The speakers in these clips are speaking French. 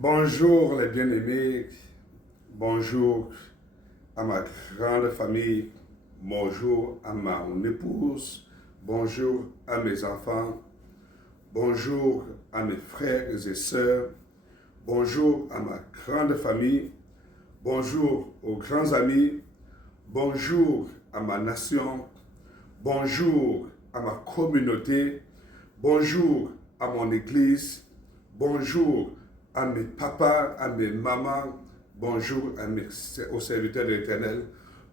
Bonjour les bien-aimés, bonjour à ma grande famille, bonjour à mon épouse, bonjour à mes enfants, bonjour à mes frères et sœurs, bonjour à ma grande famille, bonjour aux grands amis, bonjour à ma nation, bonjour à ma communauté, bonjour à mon église, bonjour à mes papas, à mes mamans, bonjour aux serviteurs de l'Éternel,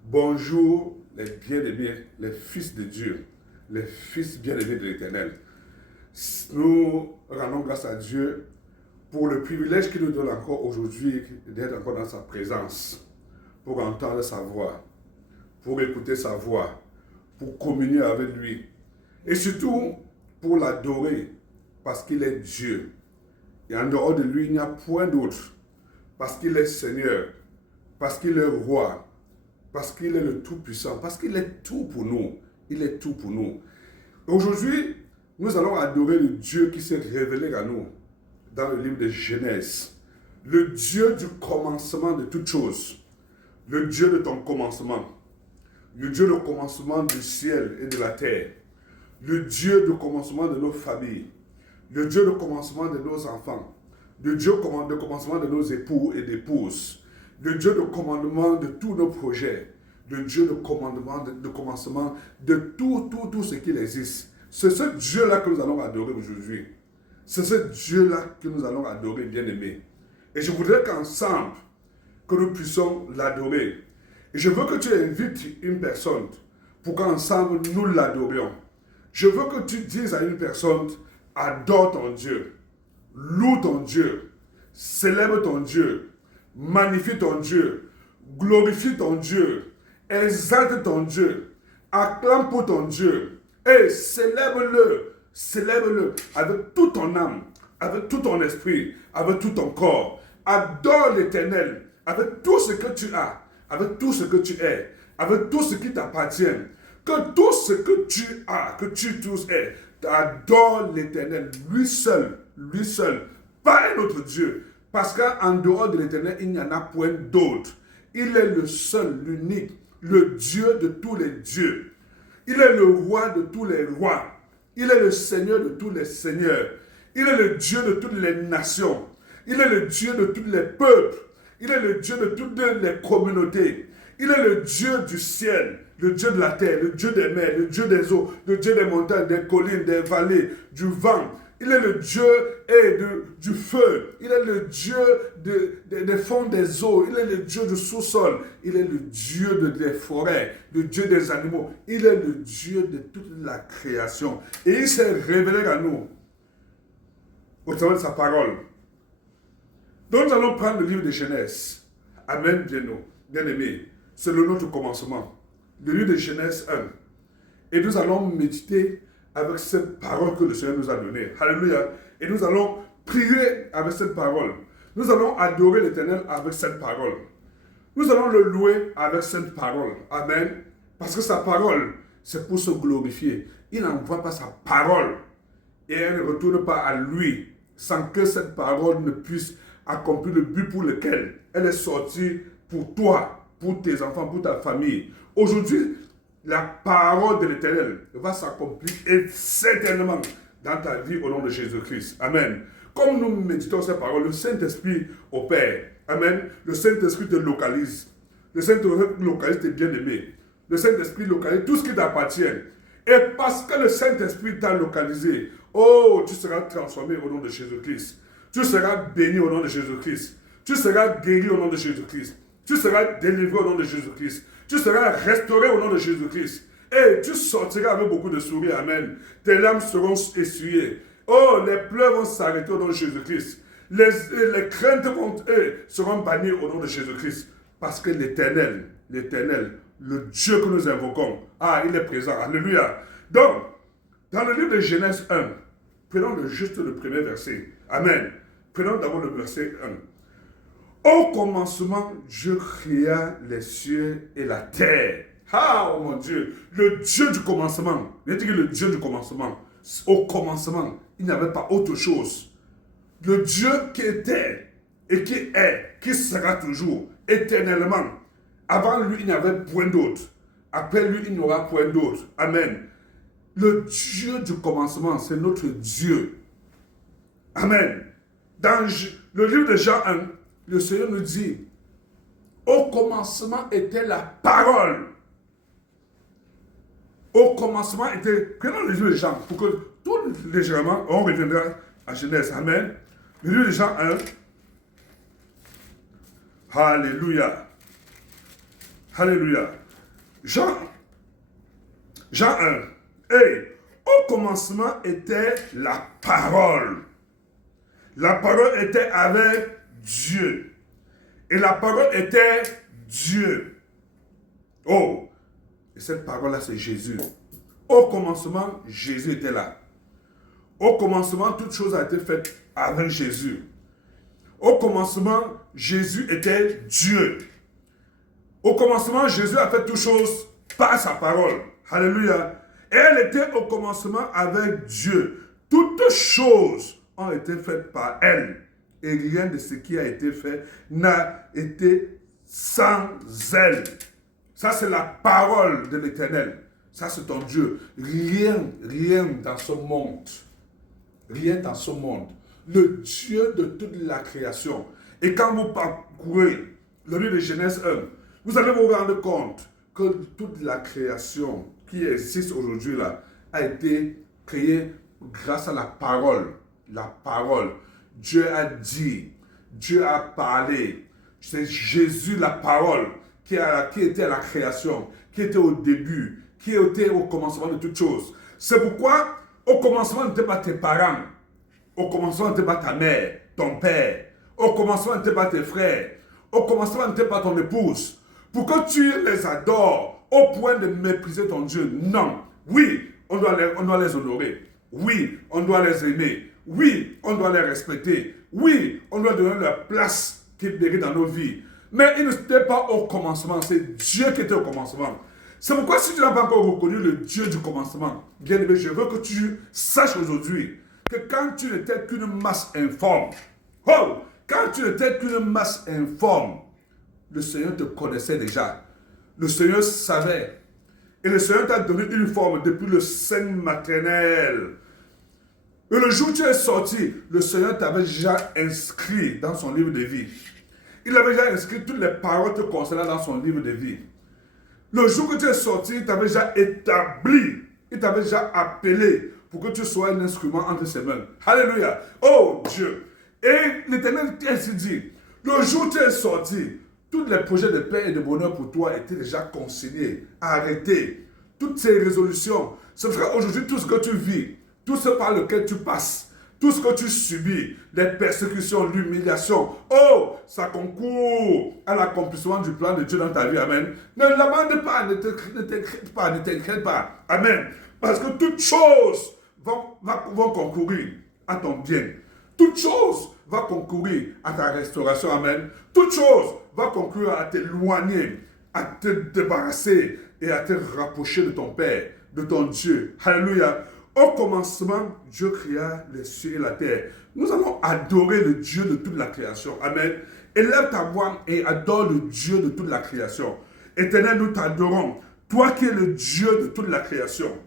bonjour les bien-aimés, les fils de Dieu, les fils bien-aimés de l'Éternel. Nous rendons grâce à Dieu pour le privilège qu'il nous donne encore aujourd'hui d'être encore dans sa présence, pour entendre sa voix, pour écouter sa voix, pour communier avec lui et surtout pour l'adorer parce qu'il est Dieu. Et en dehors de lui, il n'y a point d'autre. Parce qu'il est Seigneur, parce qu'il est Roi, parce qu'il est le Tout-Puissant, parce qu'il est tout pour nous. Il est tout pour nous. Aujourd'hui, nous allons adorer le Dieu qui s'est révélé à nous dans le livre de Genèse. Le Dieu du commencement de toutes choses. Le Dieu de ton commencement. Le Dieu du commencement du ciel et de la terre. Le Dieu du commencement de nos familles. Le Dieu de commencement de nos enfants, le Dieu de commencement de nos époux et d'épouses, le Dieu de commandement de tous nos projets, le Dieu de commandement, de commencement de tout ce qu'il existe. C'est ce Dieu-là que nous allons adorer aujourd'hui. C'est ce Dieu-là que nous allons adorer, bien-aimés. Et je voudrais qu'ensemble, que nous puissions l'adorer. Et je veux que tu invites une personne pour qu'ensemble nous l'adorions. Je veux que tu dises à une personne: adore ton Dieu, loue ton Dieu, célèbre ton Dieu, magnifie ton Dieu, glorifie ton Dieu, exalte ton Dieu, acclame pour ton Dieu, et célèbre-le avec toute ton âme, avec tout ton esprit, avec tout ton corps. Adore l'Éternel avec tout ce que tu as, avec tout ce que tu es, avec tout ce qui t'appartient. Que tout ce que tu as, que tu tous es, adore l'Éternel, lui seul, pas un autre Dieu. Parce qu'en dehors de l'Éternel, il n'y en a point d'autre. Il est le seul, l'unique, le Dieu de tous les dieux. Il est le roi de tous les rois. Il est le Seigneur de tous les seigneurs. Il est le Dieu de toutes les nations. Il est le Dieu de tous les peuples. Il est le Dieu de toutes les communautés. Il est le Dieu du ciel, le Dieu de la terre, le Dieu des mers, le Dieu des eaux, le Dieu des montagnes, des collines, des vallées, du vent. Il est le Dieu du feu. Il est le Dieu des fonds des eaux. Il est le Dieu du sous-sol. Il est le Dieu des forêts, le Dieu des animaux. Il est le Dieu de toute la création. Et il s'est révélé à nous au travers de sa parole. Donc nous allons prendre le livre de Genèse. Amen, bien-aimés. C'est le notre commencement. Le livre de Genèse 1. Et nous allons méditer avec cette parole que le Seigneur nous a donnée. Alléluia. Et nous allons prier avec cette parole. Nous allons adorer l'Éternel avec cette parole. Nous allons le louer avec cette parole. Amen. Parce que sa parole, c'est pour se glorifier. Il n'envoie pas sa parole et elle ne retourne pas à lui sans que cette parole ne puisse accomplir le but pour lequel elle est sortie pour toi, pour tes enfants, pour ta famille. Aujourd'hui, la parole de l'Éternel va s'accomplir et certainement dans ta vie au nom de Jésus-Christ. Amen. Comme nous méditons ces paroles, le Saint-Esprit opère. Amen. Le Saint-Esprit te localise. Le Saint-Esprit localise tes bien-aimés. Le Saint-Esprit localise tout ce qui t'appartient. Et parce que le Saint-Esprit t'a localisé, oh, tu seras transformé au nom de Jésus-Christ. Tu seras béni au nom de Jésus-Christ. Tu seras guéri au nom de Jésus-Christ. Tu seras délivré au nom de Jésus-Christ. Tu seras restauré au nom de Jésus-Christ. Et tu sortiras avec beaucoup de sourires. Amen. Tes larmes seront essuyées. Oh, les pleurs vont s'arrêter au nom de Jésus-Christ. Les craintes seront bannies au nom de Jésus-Christ. Parce que l'Éternel, le Dieu que nous invoquons, il est présent. Alléluia. Donc, dans le livre de Genèse 1, prenons juste le premier verset. Amen. Prenons d'abord le verset 1. Au commencement, Dieu créa les cieux et la terre. Oh mon Dieu, le Dieu du commencement. Je dis que le Dieu du commencement. Au commencement, il n'y avait pas autre chose. Le Dieu qui était et qui est, qui sera toujours, éternellement. Avant lui, il n'y avait point d'autre. Après lui, il n'y aura point d'autre. Amen. Le Dieu du commencement, c'est notre Dieu. Amen. Dans le livre de Jean 1, le Seigneur nous dit, au commencement était la parole. Au commencement était... Prenons le livre de Jean, pour que tout légèrement, on reviendra à Genèse. Amen. Le livre de Jean 1. Alléluia. Alléluia. Jean 1. Et au commencement était la parole. La parole était avec Dieu. Et la parole était Dieu. Oh, et cette parole-là, c'est Jésus. Au commencement, Jésus était là. Au commencement, toute chose a été faite avec Jésus. Au commencement, Jésus était Dieu. Au commencement, Jésus a fait toutes choses par sa parole. Alléluia. Et elle était au commencement avec Dieu. Toutes choses ont été faites par elle. Et rien de ce qui a été fait n'a été sans elle. Ça, c'est la parole de l'Éternel. Ça, c'est ton Dieu. Rien dans ce monde. Rien dans ce monde. Le Dieu de toute la création. Et quand vous parcourez le livre de Genèse 1, vous allez vous rendre compte que toute la création qui existe aujourd'hui là a été créée grâce à la parole. La parole. Dieu a dit, Dieu a parlé. C'est Jésus la parole qui était à la création, qui était au début, qui était au commencement de toutes choses. C'est pourquoi au commencement n'était pas tes parents, au commencement n'était pas ta mère, ton père, au commencement n'était pas tes frères, au commencement n'était pas ton épouse. Pour que tu les adores au point de mépriser ton Dieu. Non. Oui, on doit les honorer. Oui, on doit les aimer. Oui, on doit les respecter. Oui, on doit donner leur place qu'ils méritent dans nos vies. Mais il n'était pas au commencement, c'est Dieu qui était au commencement. C'est pourquoi si tu n'as pas encore reconnu le Dieu du commencement, bien aimé, je veux que tu saches aujourd'hui que quand tu n'étais qu'une masse informe, quand tu n'étais qu'une masse informe, le Seigneur te connaissait déjà. Le Seigneur savait. Et le Seigneur t'a donné une forme depuis le sein maternel. Et le jour où tu es sorti, le Seigneur t'avait déjà inscrit dans son livre de vie. Il avait déjà inscrit toutes les paroles te concernant dans son livre de vie. Le jour que tu es sorti, il t'avait déjà établi. Il t'avait déjà appelé pour que tu sois un instrument entre ses mains. Alléluia. Oh Dieu. Et l'Éternel t'a ainsi dit, le jour où tu es sorti, tous les projets de paix et de bonheur pour toi étaient déjà consignés, arrêtés. Toutes ces résolutions. C'est parce qu'aujourd'hui, tout ce que tu vis, tout ce par lequel tu passes, tout ce que tu subis, les persécutions, l'humiliation, oh, ça concourt à l'accomplissement du plan de Dieu dans ta vie. Amen. Ne l'amende pas, ne t'inquiète pas. Amen. Parce que toutes choses vont concourir à ton bien. Toutes choses vont concourir à ta restauration. Amen. Toutes choses vont concourir à t'éloigner, à te débarrasser et à te rapprocher de ton Père, de ton Dieu. Alléluia. Au commencement, Dieu créa les cieux et la terre. Nous allons adorer le Dieu de toute la création. Amen. Élève ta voix et adore le Dieu de toute la création. Éternel, nous t'adorons. Toi qui es le Dieu de toute la création.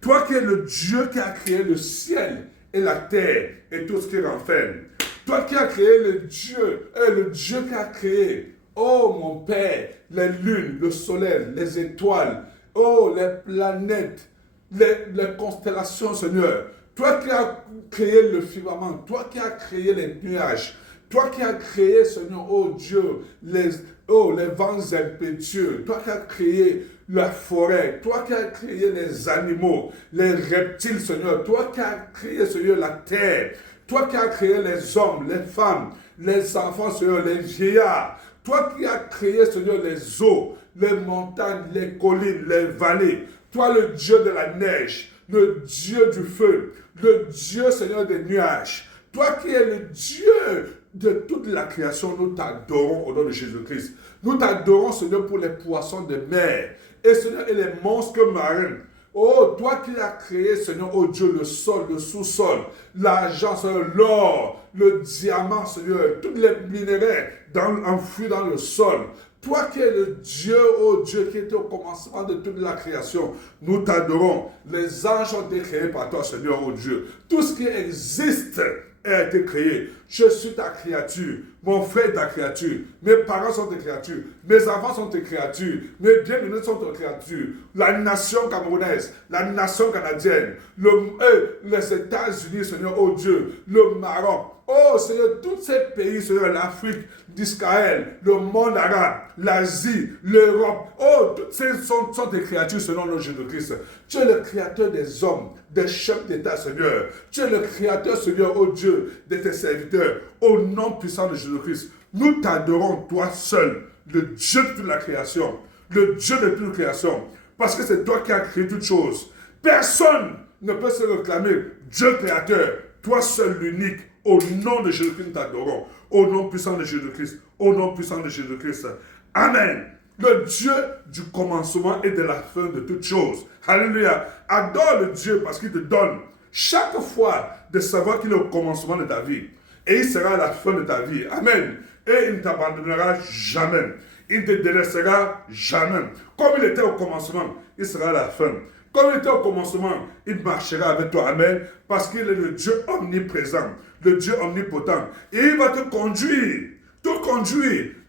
Toi qui es le Dieu qui a créé le ciel et la terre et tout ce qui renferme. Toi qui as créé le Dieu qui a créé, oh mon Père, les lunes, le soleil, les étoiles, oh les planètes, les constellations, Seigneur. Toi qui as créé le firmament, toi qui as créé les nuages, toi qui as créé, Seigneur, oh Dieu, les vents impétueux, toi qui as créé la forêt, toi qui as créé les animaux, les reptiles, Seigneur, toi qui as créé, Seigneur, la terre, toi qui as créé les hommes, les femmes, les enfants, Seigneur, les vieillards, toi qui as créé, Seigneur, les eaux, les montagnes, les collines, les vallées, toi le Dieu de la neige, le Dieu du feu, le Dieu, Seigneur, des nuages, toi qui es le Dieu de toute la création, nous t'adorons au nom de Jésus-Christ. Nous t'adorons, Seigneur, pour les poissons de mer et, Seigneur, et les monstres marins. Oh, toi qui as créé, Seigneur, oh Dieu, le sol, le sous-sol, l'argent, Seigneur, l'or, le diamant, Seigneur, tous les minéraux enfouis dans le sol. Toi qui es le Dieu, oh Dieu, qui était au commencement de toute la création, nous t'adorons. Les anges ont été créés par toi, Seigneur, oh Dieu. Tout ce qui existe a été créé. Je suis ta créature. Mon frère est ta créature. Mes parents sont tes créatures. Mes enfants sont tes créatures. Mes bien-aimés sont tes créatures. La nation camerounaise, la nation canadienne, les États-Unis, Seigneur, oh Dieu, le Maroc. Oh Seigneur, tous ces pays, Seigneur, l'Afrique d'Israël, le monde arabe, l'Asie, l'Europe, oh, toutes ces sont des créatures selon le Jésus-Christ. Tu es le créateur des hommes, des chefs d'État, Seigneur. Tu es le créateur, Seigneur, oh Dieu, de tes serviteurs. Au nom puissant de Jésus-Christ, nous t'adorons, toi seul, le Dieu de toute la création, le Dieu de toute la création, parce que c'est toi qui as créé toutes choses. Personne ne peut se réclamer Dieu créateur, toi seul l'unique. Au nom de Jésus-Christ, nous t'adorons. Au nom puissant de Jésus-Christ. Au nom puissant de Jésus-Christ. Amen. Le Dieu du commencement et de la fin de toutes choses. Alléluia. Adore le Dieu parce qu'il te donne chaque fois de savoir qu'il est au commencement de ta vie. Et il sera à la fin de ta vie. Amen. Et il ne t'abandonnera jamais. Il ne te délaissera jamais. Comme il était au commencement, il sera à la fin. Comme il était au commencement, il marchera avec toi. Amen. Parce qu'il est le Dieu omniprésent, le Dieu omnipotent. Et il va te conduire,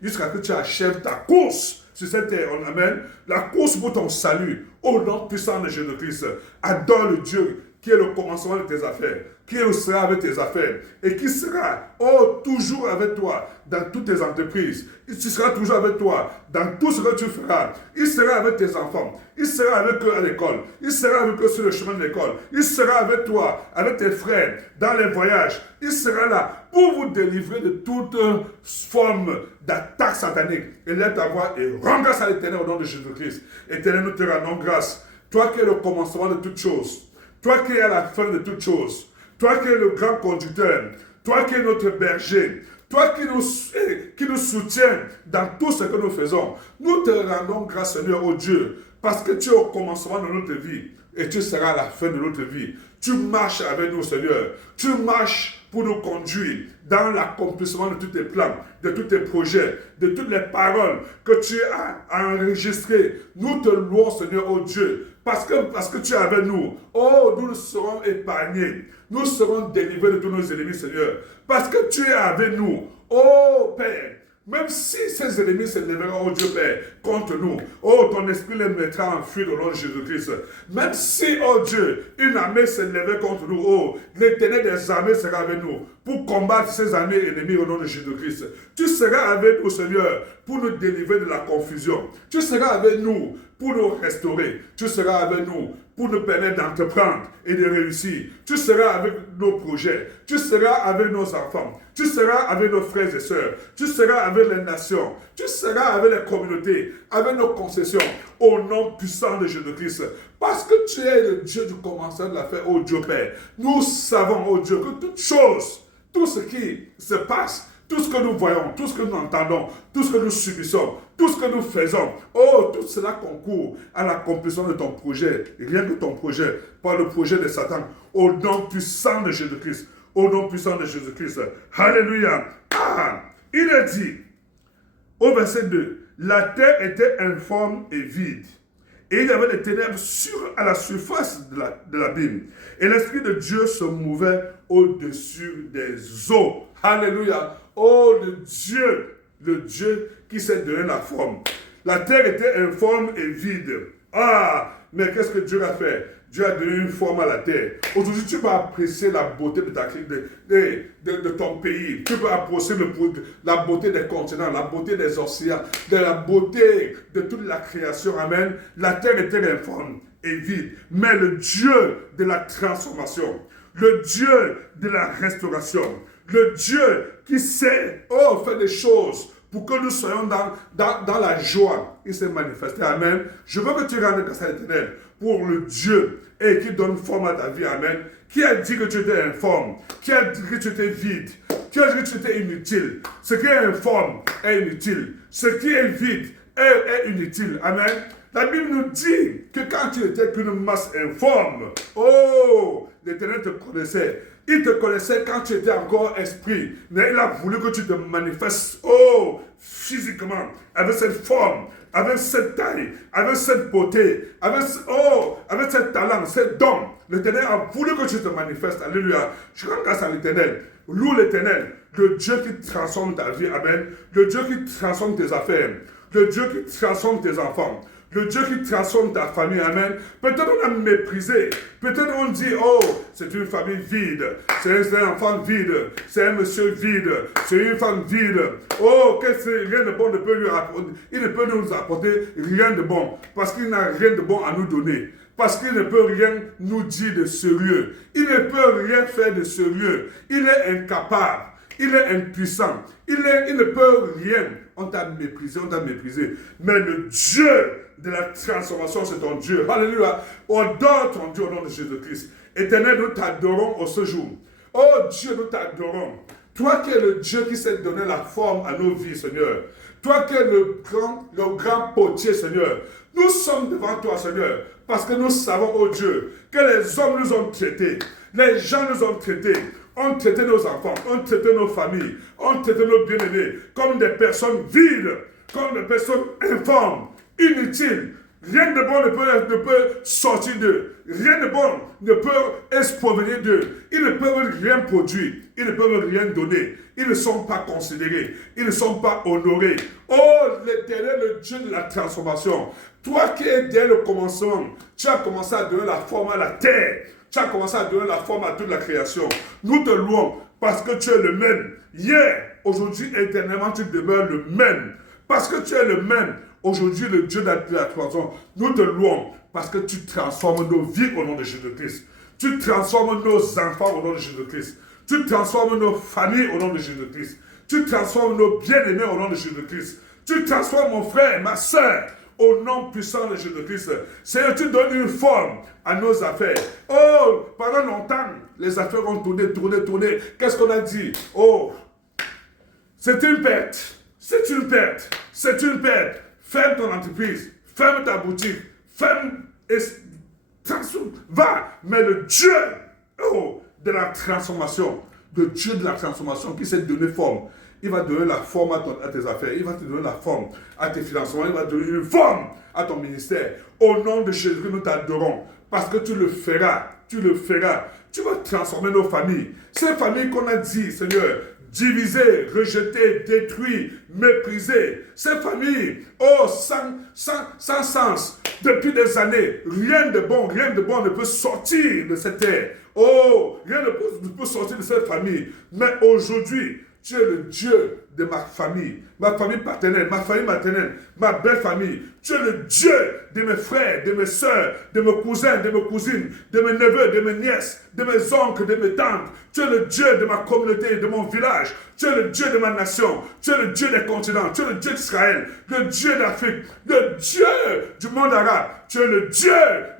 jusqu'à ce que tu achèves ta course sur cette terre. Amen. La course pour ton salut, au nom puissant de Jésus-Christ. Adore le Dieu qui est le commencement de tes affaires, qui sera avec tes affaires, et qui sera, toujours avec toi dans toutes tes entreprises. Il sera toujours avec toi dans tout ce que tu feras. Il sera avec tes enfants. Il sera avec eux à l'école. Il sera avec eux sur le chemin de l'école. Il sera avec toi, avec tes frères, dans les voyages. Il sera là pour vous délivrer de toute forme d'attaque satanique. Élève ta voix et rends grâce à l'Éternel au nom de Jésus-Christ. Éternel, nous te rendons grâce. Toi qui es le commencement de toutes choses. Toi qui es à la fin de toutes choses, toi qui es le grand conducteur, toi qui es notre berger, toi qui nous soutiens dans tout ce que nous faisons, nous te rendons grâce, Seigneur, oh Dieu, parce que tu es au commencement de notre vie et tu seras à la fin de notre vie. Tu marches avec nous, Seigneur. Tu marches pour nous conduire dans l'accomplissement de tous tes plans, de tous tes projets, de toutes les paroles que tu as enregistrées. Nous te louons, Seigneur, oh Dieu, parce que tu es avec nous. Oh, nous serons épargnés. Nous serons délivrés de tous nos ennemis, Seigneur. Parce que tu es avec nous. Oh, Père. Même si ces ennemis se lèveront, oh Dieu Père, contre nous, oh, ton esprit les mettra en fuite au nom de Jésus-Christ. Même si, oh Dieu, une armée se lèverait contre nous, oh, l'Éternel des armées sera avec nous pour combattre ces armées ennemies au nom de Jésus-Christ. Tu seras avec nous, Seigneur, pour nous délivrer de la confusion. Tu seras avec nous pour nous restaurer. Tu seras avec nous pour nous permettre d'entreprendre et de réussir. Tu seras avec nos projets. Tu seras avec nos enfants. Tu seras avec nos frères et sœurs. Tu seras avec les nations. Tu seras avec les communautés, avec nos concessions, au nom puissant de Jésus-Christ. Parce que tu es le Dieu du commencement de la fin, oh Dieu Père. Nous savons, oh Dieu, que toutes choses, tout ce qui se passe, tout ce que nous voyons, tout ce que nous entendons, tout ce que nous subissons, tout ce que nous faisons, oh, tout cela concourt à l'accomplissement de ton projet, rien que ton projet, pas le projet de Satan, au nom puissant de Jésus-Christ, au nom puissant de Jésus-Christ. Alléluia. Ah, il est dit, au verset 2, la terre était informe et vide, et il y avait des ténèbres à la surface de l'abîme, et l'Esprit de Dieu se mouvait au-dessus des eaux. Alléluia. Oh, le Dieu qui s'est donné la forme. La terre était informe et vide. Ah, mais qu'est-ce que Dieu a fait? Dieu a donné une forme à la terre. Aujourd'hui, tu peux apprécier la beauté de ton pays. Tu peux apprécier la beauté des continents, la beauté des océans, la beauté de toute la création. Amen. La terre était informe et vide. Mais le Dieu de la transformation, le Dieu de la restauration, le Dieu qui sait faire des choses pour que nous soyons dans la joie, il s'est manifesté. Amen. Je veux que tu rendes grâce à l'Éternel pour le Dieu qui donne forme à ta vie. Amen. Qui a dit que tu étais informe? Qui a dit que tu étais vide? Qui a dit que tu étais inutile? Ce qui est informe est inutile. Ce qui est vide est inutile. Amen. La Bible nous dit que quand tu étais qu'une masse informe, oh, l'Éternel te connaissait. Il te connaissait quand tu étais encore esprit. Mais il a voulu que tu te manifestes, oh, physiquement, avec cette forme, avec cette taille, avec cette beauté, avec ce talent, ce don. L'Éternel a voulu que tu te manifestes. Alléluia. Je rends grâce à l'Éternel. Loue l'Éternel, le Dieu qui transforme ta vie. Amen. Le Dieu qui transforme tes affaires. Le Dieu qui transforme tes enfants. Le Dieu qui transforme ta famille, amen. Peut-être on a méprisé. Peut-être on dit, oh, c'est une famille vide. C'est un enfant vide. C'est un monsieur vide. C'est une femme vide. Oh, rien de bon ne peut lui apporter. Il ne peut nous apporter rien de bon. Parce qu'il n'a rien de bon à nous donner. Parce qu'il ne peut rien nous dire de sérieux. Il ne peut rien faire de sérieux. Il est incapable. Il est impuissant. Il ne peut rien. On t'a méprisé, on t'a méprisé. Mais le Dieu de la transformation, c'est ton Dieu. Alléluia. Adore ton Dieu au nom de Jésus-Christ. Éternel, nous t'adorons au ce jour. Oh Dieu, nous t'adorons. Toi qui es le Dieu qui s'est donné la forme à nos vies, Seigneur. Toi qui es le grand potier, Seigneur. Nous sommes devant toi, Seigneur, parce que nous savons, oh Dieu, que les hommes nous ont traités. Les gens nous ont traités. On traitait nos enfants, on traitait nos familles, on traitait nos bien-aimés comme des personnes vides, comme des personnes informes, inutiles. Rien de bon ne peut sortir d'eux. Rien de bon ne peut exprovenir d'eux. Ils ne peuvent rien produire. Ils ne peuvent rien donner. Ils ne sont pas considérés. Ils ne sont pas honorés. Oh, l'Éternel, le Dieu de la transformation. Toi qui es dès le commencement, tu as commencé à donner la forme à la terre. Tu as commencé à donner la forme à toute la création. Nous te louons parce que tu es le même. Hier, aujourd'hui, éternellement, tu demeures le même. Parce que tu es le même. Aujourd'hui, le Dieu de la transformation. Nous te louons parce que tu transformes nos vies au nom de Jésus-Christ. Tu transformes nos enfants au nom de Jésus-Christ. Tu transformes nos familles au nom de Jésus-Christ. Tu transformes nos bien-aimés au nom de Jésus-Christ. Tu transformes mon frère, ma soeur, au nom puissant de Jésus-Christ. Seigneur, tu donnes une forme à nos affaires. Oh, pendant longtemps, les affaires ont tourné. Qu'est-ce qu'on a dit? Oh, c'est une perte. C'est une perte. C'est une perte. Ferme ton entreprise. Ferme ta boutique. Ferme et va. Mais le Dieu, oh, de la transformation, le Dieu de la transformation qui s'est donné forme, il va donner la forme à tes affaires. Il va te donner la forme à tes financements. Il va donner une forme à ton ministère. Au nom de Jésus, nous t'adorons. Parce que tu le feras. Tu le feras. Tu vas transformer nos familles. Ces familles qu'on a dit, Seigneur, divisées, rejetées, détruites, méprisées. Ces familles, oh, sans sens. Depuis des années, rien de bon ne peut sortir de cette terre. Oh, rien ne peut sortir de cette famille. Mais aujourd'hui, tu es le Dieu de ma famille paternelle, ma famille maternelle, ma belle famille. Tu es le Dieu de mes frères, de mes soeurs, de mes cousins, de mes cousines, de mes neveux, de mes nièces, de mes oncles, de mes tantes. Tu es le Dieu de ma communauté, de mon village. Tu es le Dieu de ma nation. Tu es le Dieu des continents. Tu es le Dieu d'Israël, le Dieu d'Afrique, le Dieu du monde arabe. Tu es le Dieu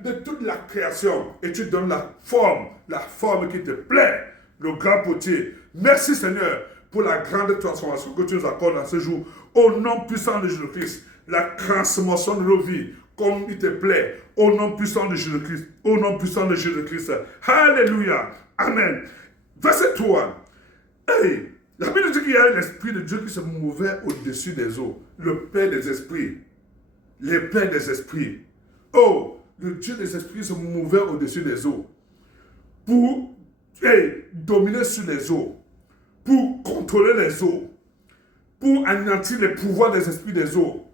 de toute la création. Et tu donnes la forme qui te plaît, le grand potier. Merci Seigneur pour la grande transformation que tu nous accordes en ce jour. Au nom puissant de Jésus-Christ, la transformation de nos vies, comme il te plaît. Au nom puissant de Jésus-Christ. Au nom puissant de Jésus-Christ. Alléluia. Amen. Verset 3. Hey, la Bible dit qu'il y a l'Esprit de Dieu qui se mouvait au-dessus des eaux. Le Père des esprits. Les Pères des esprits. Oh, le Dieu des esprits se mouvait au-dessus des eaux. Pour dominer sur les eaux. Pour contrôler les eaux, pour anéantir les pouvoirs des esprits des eaux,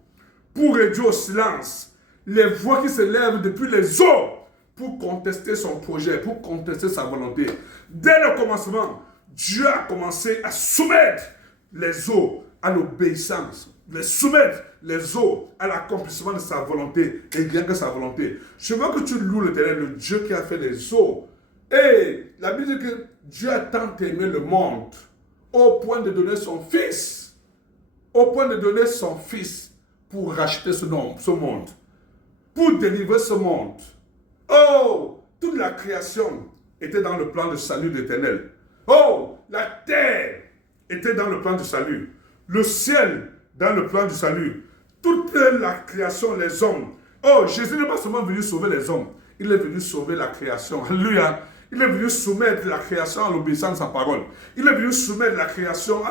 pour réduire au silence les voix qui se lèvent depuis les eaux, pour contester son projet, pour contester sa volonté. Dès le commencement, Dieu a commencé à soumettre les eaux à l'obéissance, soumettre les eaux à l'accomplissement de sa volonté, et rien que sa volonté. Je veux que tu loues l'Éternel, le Dieu qui a fait les eaux. Et la Bible dit que Dieu a tant aimé le monde, au point de donner son fils, pour racheter ce monde, pour délivrer ce monde. Oh, toute la création était dans le plan de salut de l'Éternel. Oh, la terre était dans le plan du salut, le ciel dans le plan du salut, toute la création, les hommes, Oh, Jésus n'est pas seulement venu sauver les hommes, il est venu sauver la création. Alléluia. Il est venu soumettre la création à l'obéissance de sa parole. Il est venu soumettre la création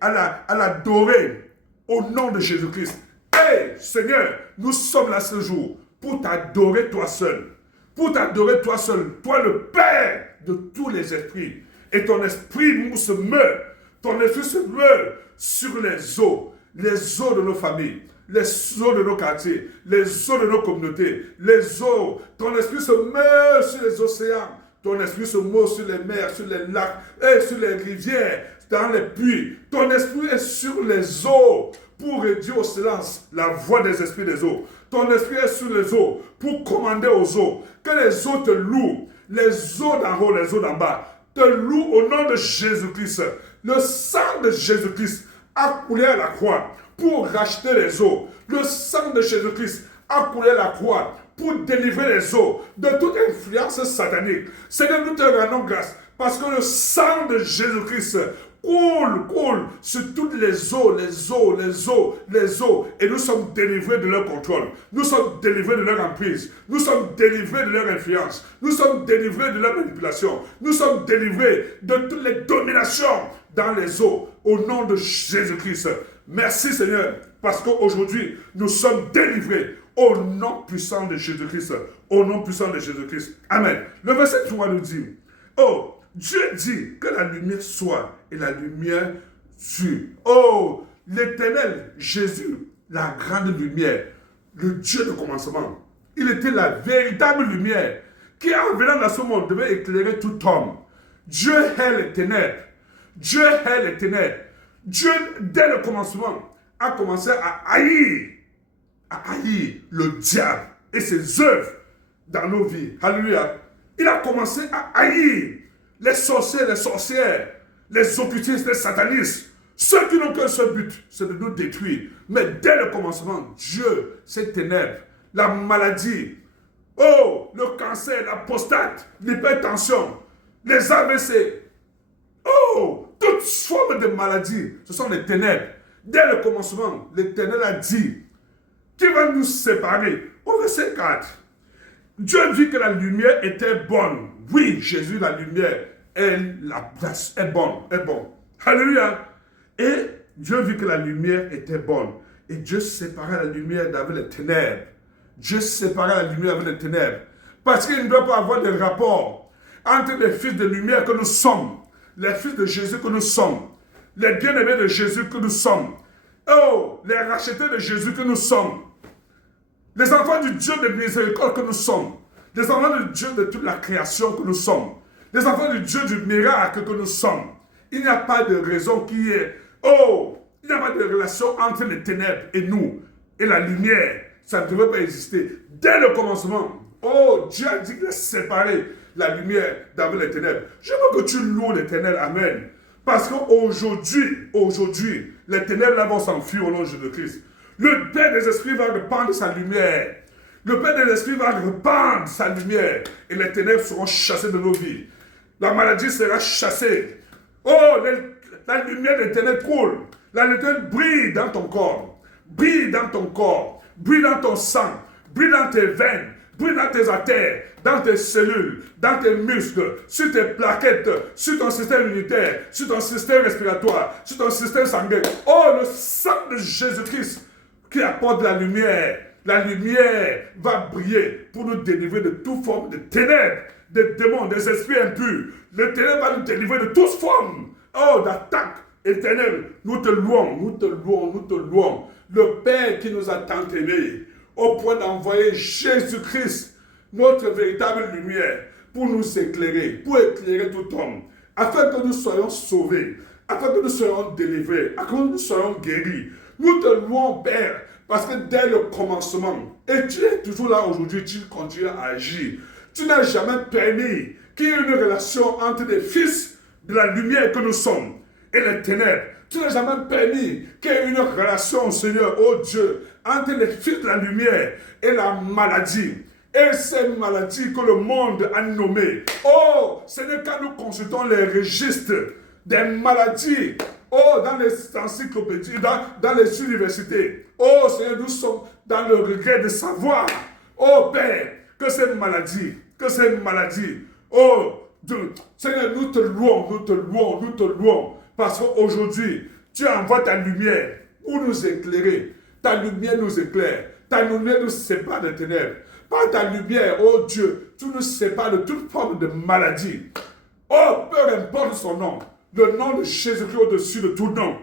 à l'adorer au nom de Jésus-Christ. Hey, Seigneur, nous sommes là ce jour pour t'adorer toi seul. Pour t'adorer toi seul, toi le Père de tous les esprits. Et ton esprit se meurt. Ton esprit se meurt sur les eaux de nos familles, les eaux de nos quartiers, les eaux de nos communautés, les eaux. Ton esprit se meurt sur les océans. Ton esprit se meurt sur les mers, sur les lacs, et sur les rivières, dans les puits. Ton esprit est sur les eaux pour réduire au silence la voix des esprits des eaux. Ton esprit est sur les eaux pour commander aux eaux. Que les eaux te louent. Les eaux d'en haut, les eaux d'en bas te louent au nom de Jésus-Christ. Le sang de Jésus-Christ a coulé à la croix pour racheter les eaux. Le sang de Jésus-Christ a coulé à la croix pour délivrer les eaux de toute influence satanique. Seigneur, nous te rendons grâce parce que le sang de Jésus-Christ coule sur toutes les eaux, et nous sommes délivrés de leur contrôle. Nous sommes délivrés de leur emprise. Nous sommes délivrés de leur influence. Nous sommes délivrés de leur manipulation. Nous sommes délivrés de toutes les dominations dans les eaux au nom de Jésus-Christ. Merci Seigneur, parce qu'aujourd'hui, nous sommes délivrés au nom puissant de Jésus-Christ. Au nom puissant de Jésus-Christ. Amen. Le verset 3 nous dit, oh, Dieu dit que la lumière soit et la lumière fut. Oh, l'Éternel, Jésus, la grande lumière, le Dieu de commencement. Il était la véritable lumière qui, en venant dans ce monde, devait éclairer tout homme. Dieu est les ténèbres. Dieu est les ténèbres. Dieu, dès le commencement, a commencé à haïr le diable et ses œuvres dans nos vies. Alléluia. Il a commencé à haïr les sorciers, les sorcières, les occultistes, les satanistes. Ceux qui n'ont qu'un seul but, c'est de nous détruire. Mais dès le commencement, Dieu, ces ténèbres, la maladie, oh, le cancer, la prostate, l'hypertension, les AVC, oh, toutes formes de maladies, ce sont les ténèbres. Dès le commencement, l'Éternel a dit qu'il va nous séparer. Au verset 4, Dieu dit que la lumière était bonne. Oui, Jésus, la lumière, est bonne. Alléluia. Et Dieu vit que la lumière était bonne. Et Dieu séparait la lumière d'avec les ténèbres. Dieu séparait la lumière avec les ténèbres. Parce qu'il ne doit pas avoir de rapport entre les fils de lumière que nous sommes, les fils de Jésus que nous sommes, les bien-aimés de Jésus que nous sommes, oh, les rachetés de Jésus que nous sommes, les enfants du Dieu de miséricorde que nous sommes, les enfants du Dieu de toute la création que nous sommes, les enfants du Dieu du miracle que nous sommes. Il n'y a pas de raison qui est, oh, il n'y a pas de relation entre les ténèbres et nous, et la lumière. Ça ne devait pas exister. Dès le commencement, oh, Dieu a dit qu'il a séparé la lumière d'avec les ténèbres. Je veux que tu loues les ténèbres. Amen. Parce qu'aujourd'hui, les ténèbres vont s'enfuir au nom de Jésus-Christ. Le Père des esprits va répandre sa lumière. Le Père des esprits va répandre sa lumière. Et les ténèbres seront chassées de nos vies. La maladie sera chassée. Oh, la lumière des ténèbres coule. La lumière brille dans ton corps. Brille dans ton corps. Brille dans ton sang. Brille dans tes veines. Brille dans tes artères, dans tes cellules, dans tes muscles, sur tes plaquettes, sur ton système immunitaire, sur ton système respiratoire, sur ton système sanguin. Oh, le sang de Jésus-Christ qui apporte la lumière. La lumière va briller pour nous délivrer de toute forme de ténèbres, des démons, des esprits impurs. Le ténèbre va nous délivrer de toute forme, oh, d'attaque éternelle. Nous te louons, nous te louons, nous te louons. Le Père qui nous a tant aimés, au point d'envoyer Jésus-Christ, notre véritable lumière, pour nous éclairer, pour éclairer tout homme, afin que nous soyons sauvés, afin que nous soyons délivrés, afin que nous soyons guéris. Nous te louons, Père, parce que dès le commencement, et tu es toujours là aujourd'hui, tu continues à agir. Tu n'as jamais permis qu'il y ait une relation entre les fils de la lumière que nous sommes et les ténèbres. Tu n'as jamais permis qu'il y ait une relation, Seigneur, oh Dieu, entre les fils de la lumière et la maladie. Et ces maladies que le monde a nommées. Oh, Seigneur, quand nous consultons les registres des maladies, Oh, dans les encyclopédies, dans les universités. Oh, Seigneur, nous sommes dans le regret de savoir. Oh, Père, que ces maladies, oh, Dieu, Seigneur, nous te louons, nous te louons, nous te louons. Parce qu'aujourd'hui, tu envoies ta lumière pour nous éclairer. Ta lumière nous éclaire. Ta lumière nous sépare des ténèbres. Par ta lumière, oh Dieu, tu nous sépares de toute forme de maladie. Oh, peu importe son nom, le nom de Jésus-Christ au-dessus de tout nom.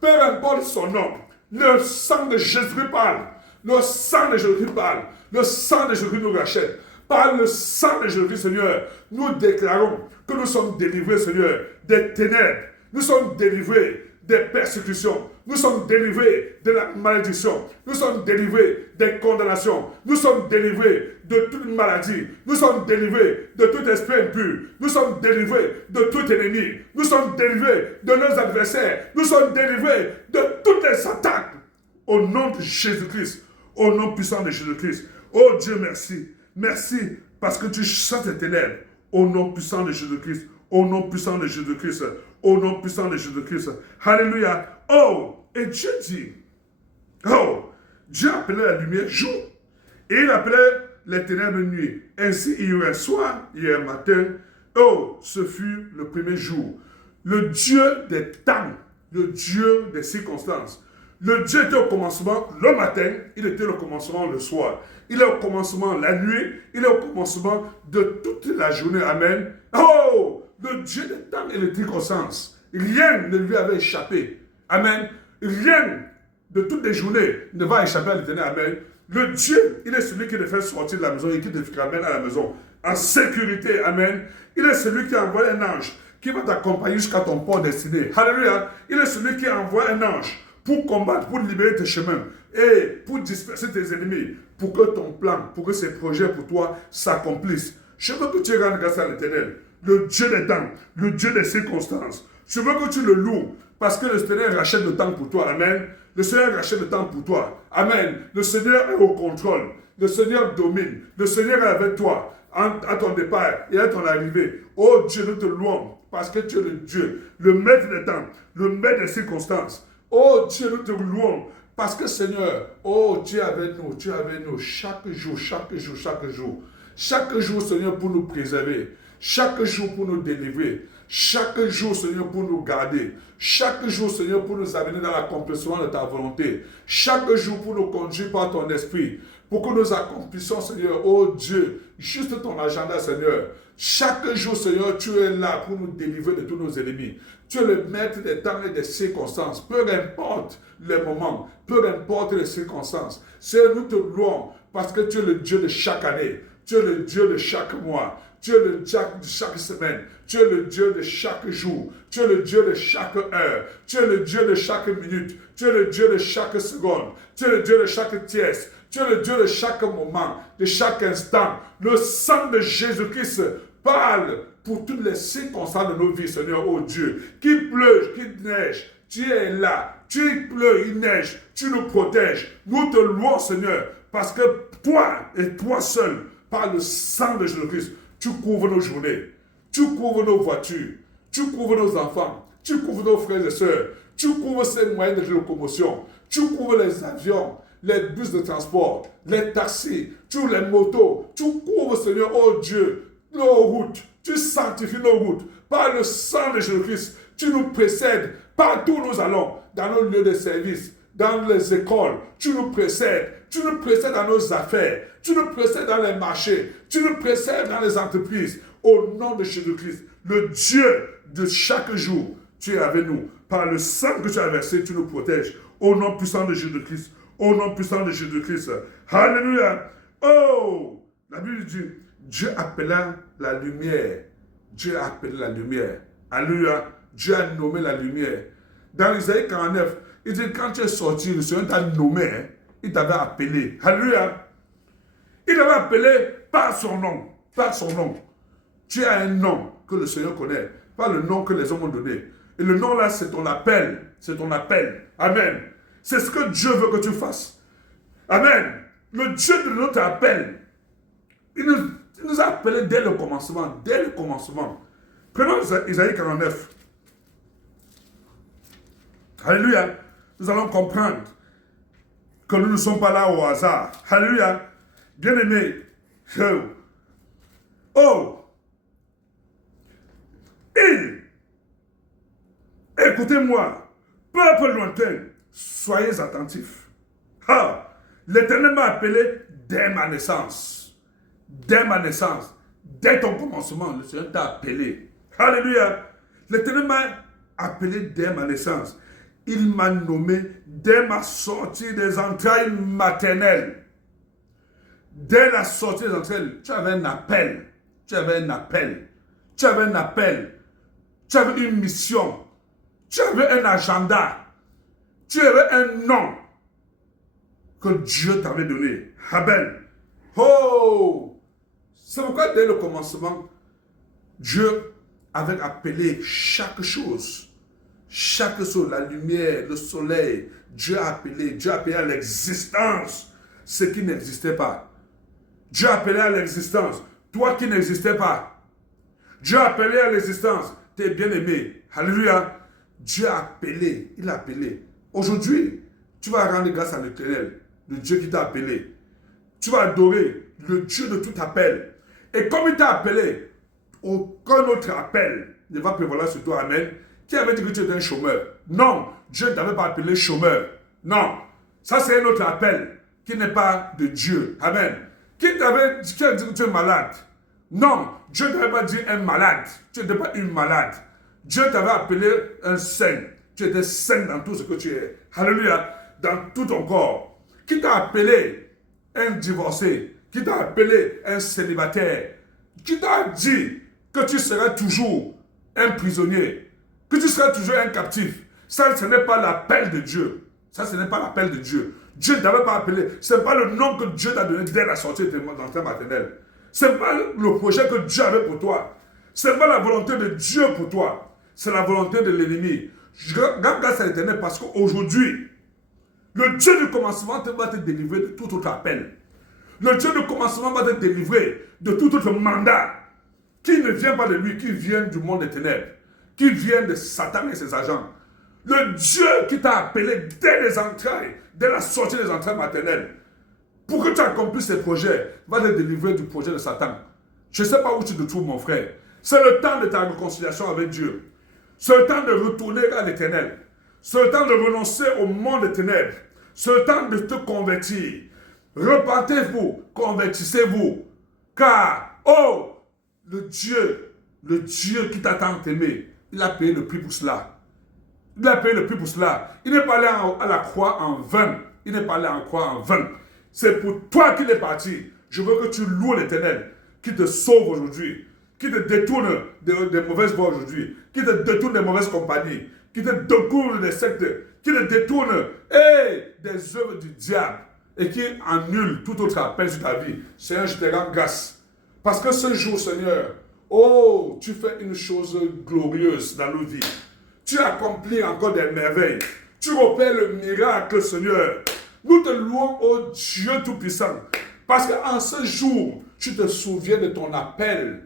Peu importe son nom, le sang de Jésus-Christ parle. Le sang de Jésus-Christ parle. Le sang de Jésus-Christ nous rachète. Par le sang de Jésus-Christ, Seigneur, nous déclarons que nous sommes délivrés, Seigneur, des ténèbres. Nous sommes délivrés des persécutions. Nous sommes délivrés de la malédiction. Nous sommes délivrés des condamnations. Nous sommes délivrés de toute maladie. Nous sommes délivrés de tout esprit impur. Nous sommes délivrés de tout ennemi. Nous sommes délivrés de nos adversaires. Nous sommes délivrés de toutes les attaques. Au nom de Jésus-Christ. Au nom puissant de Jésus-Christ. Oh Dieu, merci. Merci parce que tu chasses les ténèbres. Au nom puissant de Jésus-Christ. Au nom puissant de Jésus-Christ. Au nom puissant de Jésus-Christ. Alléluia. Oh, et Dieu dit, oh, Dieu appelait la lumière jour. Et il appelait les ténèbres nuit. Ainsi, hier soir, hier matin, oh, ce fut le premier jour. Le Dieu des temps, le Dieu des circonstances. Le Dieu était au commencement le matin, il était au commencement le soir. Il est au commencement la nuit, il est au commencement de toute la journée. Amen. Oh, le Dieu des temps et des circonstances. Rien ne lui avait échappé. Amen. Rien de toutes les journées ne va échapper à l'éternel. Amen. Le Dieu, il est celui qui te fait sortir de la maison et qui te ramène à la maison en sécurité. Amen. Il est celui qui envoie un ange qui va t'accompagner jusqu'à ton port destiné. Alléluia. Il est celui qui envoie un ange pour combattre, pour libérer tes chemins et pour disperser tes ennemis, pour que ton plan, pour que ses projets pour toi s'accomplissent. Je veux que tu rendes grâce à l'éternel, le Dieu des temps, le Dieu des circonstances. Je veux que tu le loues parce que le Seigneur rachète le temps pour toi. Amen. Le Seigneur rachète le temps pour toi. Amen. Le Seigneur est au contrôle. Le Seigneur domine. Le Seigneur est avec toi à ton départ et à ton arrivée. Oh Dieu, nous te louons parce que tu es le Dieu, le maître des temps, le maître des circonstances. Oh Dieu, nous te louons parce que Seigneur, oh Dieu avec nous, tu es avec nous chaque jour, chaque jour, chaque jour. Chaque jour, Seigneur, pour nous préserver. Chaque jour pour nous délivrer. Chaque jour, Seigneur, pour nous garder. Chaque jour, Seigneur, pour nous amener dans l'accomplissement de ta volonté. Chaque jour pour nous conduire par ton esprit. Pour que nous accomplissions, Seigneur, oh Dieu, juste ton agenda, Seigneur. Chaque jour, Seigneur, tu es là pour nous délivrer de tous nos ennemis. Tu es le maître des temps et des circonstances. Peu importe les moments, peu importe les circonstances. Seigneur, nous te louons parce que tu es le Dieu de chaque année. Tu es le Dieu de chaque mois. Tu es le Dieu de chaque semaine. Tu es le Dieu de chaque jour. Tu es le Dieu de chaque heure. Tu es le Dieu de chaque minute. Tu es le Dieu de chaque seconde. Tu es le Dieu de chaque tierce. Tu es le Dieu de chaque moment, de chaque instant. Le sang de Jésus-Christ parle pour toutes les circonstances de nos vies, Seigneur, oh Dieu. Qu'il pleuve, qu'il neige, tu es là. Tu pleures, il neige, tu nous protèges. Nous te louons, Seigneur, parce que toi et toi seul, par le sang de Jésus-Christ, tu couvres nos journées, tu couvres nos voitures, tu couvres nos enfants, tu couvres nos frères et sœurs, tu couvres ces moyens de locomotion, tu couvres les avions, les bus de transport, les taxis, les motos, tu couvres, Seigneur, oh Dieu, nos routes, tu sanctifies nos routes. Par le sang de Jésus-Christ, tu nous précèdes partout où nous allons, dans nos lieux de service, dans les écoles, tu nous précèdes dans nos affaires, tu nous précèdes dans les marchés, tu nous précèdes dans les entreprises. Au nom de Jésus-Christ, le Dieu de chaque jour, tu es avec nous. Par le sang que tu as versé, tu nous protèges. Au nom puissant de Jésus-Christ, au nom puissant de Jésus-Christ. Alléluia. Oh, la Bible dit, Dieu appela la lumière. Dieu a appelé la lumière. Alléluia. Dieu a nommé la lumière. Dans Isaïe 49, il dit, quand tu es sorti, le Seigneur t'a nommé, hein, il t'avait appelé. Alléluia. Il t'avait appelé par son nom. Par son nom. Tu as un nom que le Seigneur connaît. Pas le nom que les hommes ont donné. Et le nom là, c'est ton appel. C'est ton appel. Amen. C'est ce que Dieu veut que tu fasses. Amen. Le Dieu de notre appel. Il nous a appelés dès le commencement. Dès le commencement. Prenons Isaïe 49. Alléluia. Nous allons comprendre que nous ne sommes pas là au hasard. Alléluia. Bien-aimé. Oh. Écoutez-moi. Peuple lointain, soyez attentifs. Ah. L'Éternel m'a appelé dès ma naissance. Dès ma naissance. Dès ton commencement, le Seigneur t'a appelé. Alléluia. L'Éternel m'a appelé dès ma naissance. Il m'a nommé dès ma sortie des entrailles maternelles. Dès la sortie des entrailles, tu avais un appel. Tu avais un appel. Tu avais un appel. Tu avais une mission. Tu avais un agenda. Tu avais un nom que Dieu t'avait donné. Abel. Oh! C'est pourquoi dès le commencement, Dieu avait appelé chaque chose. Chaque chose, la lumière, le soleil, Dieu a appelé à l'existence ce qui n'existait pas. Dieu a appelé à l'existence toi qui n'existais pas. Dieu a appelé à l'existence tes bien-aimés. Alléluia. Dieu a appelé, il a appelé. Aujourd'hui, tu vas rendre grâce à l'Éternel, le Dieu qui t'a appelé. Tu vas adorer le Dieu de tout appel. Et comme il t'a appelé, aucun autre appel ne va prévaloir sur toi. Amen. Qui avait dit que tu étais un chômeur? Non, Dieu ne t'avait pas appelé chômeur. Non, ça c'est un autre appel qui n'est pas de Dieu. Amen. Qui a dit que tu es malade? Non, Dieu ne t'avait pas dit un malade. Tu n'étais pas une malade. Dieu t'avait appelé un saint. Tu étais saint dans tout ce que tu es. Alléluia. Dans tout ton corps. Qui t'a appelé un divorcé? Qui t'a appelé un célibataire? Qui t'a dit que tu seras toujours un prisonnier? Que tu seras toujours un captif? Ça, ce n'est pas l'appel de Dieu. Ça, ce n'est pas l'appel de Dieu. Dieu ne t'avait pas appelé. Ce n'est pas le nom que Dieu t'a donné dès la sortie de ta maternelle. Ce n'est pas le projet que Dieu avait pour toi. Ce n'est pas la volonté de Dieu pour toi. C'est la volonté de l'ennemi. Je rends grâce à l'Éternel parce qu'aujourd'hui, le Dieu du commencement va te délivrer de tout autre appel. Le Dieu du commencement va te délivrer de tout autre mandat qui ne vient pas de lui, qui vient du monde des ténèbres, qui vient de Satan et ses agents. Le Dieu qui t'a appelé dès les entrailles, dès la sortie des entrailles maternelles, pour que tu accomplisses ces projets, va te délivrer du projet de Satan. Je ne sais pas où tu te trouves, mon frère. C'est le temps de ta réconciliation avec Dieu. C'est le temps de retourner à l'Éternel. C'est le temps de renoncer au monde des ténèbres. C'est le temps de te convertir. Repentez-vous, convertissez-vous. Car, oh, le Dieu qui t'a tant aimé, il a payé le prix pour cela. Il a payé le prix pour cela. Il n'est pas allé à la croix en vain. Il n'est pas allé à la croix en vain. C'est pour toi qu'il est parti. Je veux que tu loues l'Éternel, qui te sauve aujourd'hui, qui te détourne des mauvaises voies aujourd'hui, qui te détourne des mauvaises compagnies, qui te détourne des sectes, qui te détourne des œuvres du diable et qui annule tout autre appel sur ta vie. Seigneur, je te rends grâce. Parce que ce jour, Seigneur, oh, tu fais une chose glorieuse dans nos vies. Tu accomplis encore des merveilles. Tu opères le miracle, Seigneur. Nous te louons, oh Dieu Tout-Puissant. Parce qu'en ce jour, tu te souviens de ton appel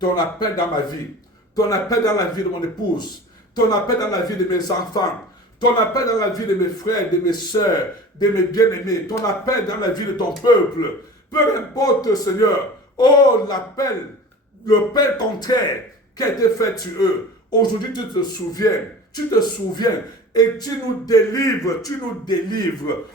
dans ma vie, ton appel dans la vie de mon épouse, ton appel dans la vie de mes enfants, ton appel dans la vie de mes frères, de mes soeurs, de mes bien-aimés, ton appel dans la vie de ton peuple. Peu importe, Seigneur, oh l'appel, le père contraire qui a été fait sur eux. Aujourd'hui, tu te souviens et tu nous délivres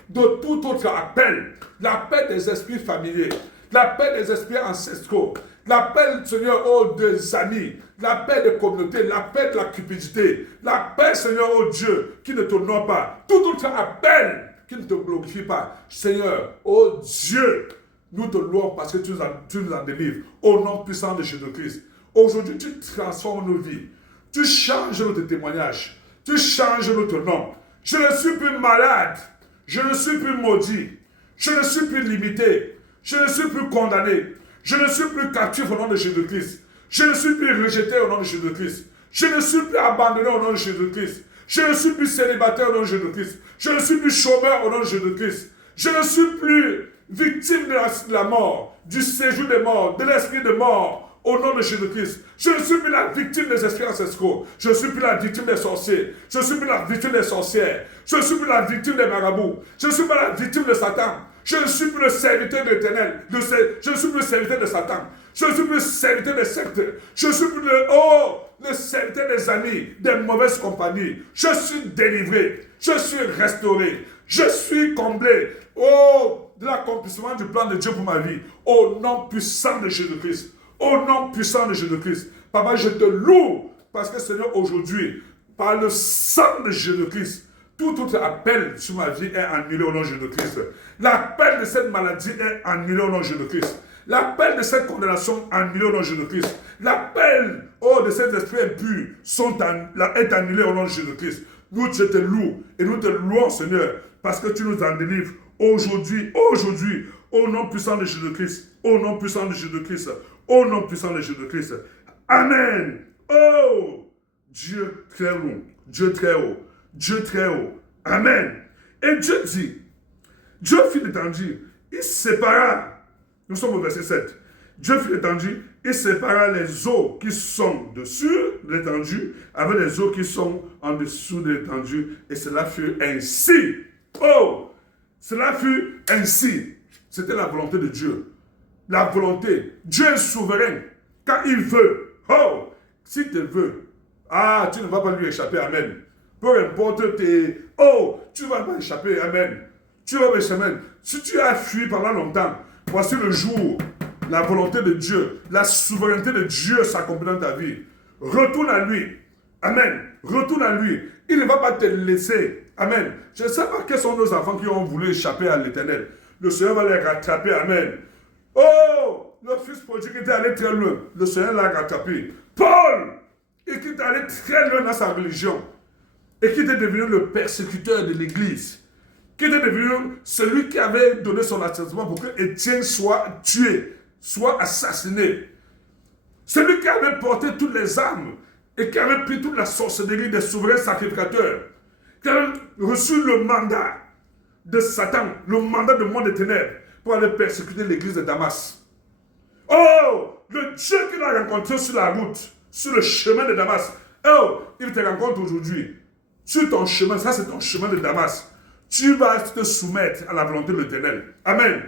de tout autre appel. L'appel des esprits familiers, l'appel des esprits ancestraux, l'appel, Seigneur, oh, des amis, l'appel des communautés, l'appel de la cupidité, l'appel, Seigneur, oh Dieu, qui ne t'honore pas, tout autre appel qui ne te glorifie pas. Seigneur, oh Dieu, nous te louons parce que tu nous en délivres au nom puissant de Jésus-Christ. Aujourd'hui, tu transformes nos vies. Tu changes notre témoignage. Tu changes notre nom. Je ne suis plus malade. Je ne suis plus maudit. Je ne suis plus limité. Je ne suis plus condamné. Je ne suis plus captif au nom de Jésus-Christ. Je ne suis plus rejeté au nom de Jésus-Christ. Je ne suis plus abandonné au nom de Jésus-Christ. Je ne suis plus célibataire au nom de Jésus-Christ. Je ne suis plus chômeur au nom de Jésus-Christ. Je ne suis plus victime de la mort, du séjour des morts, de l'esprit de mort. Au nom de Jésus-Christ, je ne suis plus la victime des esprits ancestraux. Je ne suis plus la victime des sorciers. Je ne suis plus la victime des sorcières. Je ne suis plus la victime des marabouts. Je ne suis pas la victime de Satan. Je ne suis plus le serviteur de l'Éternel. Je ne suis plus le serviteur de Satan. Je ne suis plus le serviteur des sectes. Je ne suis plus le serviteur des amis, des mauvaises compagnies. Je suis délivré. Je suis restauré. Je suis comblé. De l'accomplissement du plan de Dieu pour ma vie. Au nom puissant de Jésus-Christ. Au nom puissant de Jésus-Christ. Papa, je te loue. Parce que Seigneur, aujourd'hui, par le sang de Jésus-Christ, tout appel sur ma vie est annulé au nom de Jésus-Christ. L'appel de cette maladie est annulé au nom de Jésus-Christ. L'appel de cette condamnation est annulé au nom de Jésus-Christ. L'appel de ces esprits impurs est annulé au nom de Jésus-Christ. Nous, je te loue et nous te louons, Seigneur, parce que tu nous en délivres aujourd'hui, au nom puissant de Jésus-Christ, au nom puissant de Jésus-Christ, au nom puissant de Jésus-Christ. Amen. Oh, Dieu très haut, Dieu très haut, Dieu très haut. Amen. Et Dieu dit, Dieu fit l'étendue, il sépara, nous sommes au verset 7, Dieu fit l'étendue, il sépara les eaux qui sont dessus de l'étendue avec les eaux qui sont en dessous de l'étendue, et cela fut ainsi. Oh, cela fut ainsi. C'était la volonté de Dieu. La volonté. Dieu est souverain. Quand il veut. Oh, s'il te veut. Tu ne vas pas lui échapper. Amen. Peu importe tes... tu ne vas pas échapper. Amen. Tu vas échapper. Si tu as fui pendant longtemps, voici le jour. La volonté de Dieu, la souveraineté de Dieu s'accomplit dans ta vie. Retourne à lui. Amen. Retourne à lui. Il ne va pas te laisser. Amen. Je ne sais pas quels sont nos enfants qui ont voulu échapper à l'Éternel. Le Seigneur va les rattraper. Amen. Oh, le fils prodigue était allé très loin. Le Seigneur l'a rattrapé. Paul, qui était allé très loin dans sa religion et qui était devenu le persécuteur de l'Église, qui était devenu celui qui avait donné son assentiment pour que Étienne soit tué, soit assassiné. Celui qui avait porté toutes les armes et qui avait pris toute la sorcellerie des souverains sacrificateurs, qui avait reçu le mandat de Satan, le mandat du monde des ténèbres pour aller persécuter l'église de Damas. Oh, le Dieu qu'il a rencontré sur la route, sur le chemin de Damas, il te rencontre aujourd'hui. Sur ton chemin, ça c'est ton chemin de Damas. Tu vas te soumettre à la volonté de l'Éternel. Amen.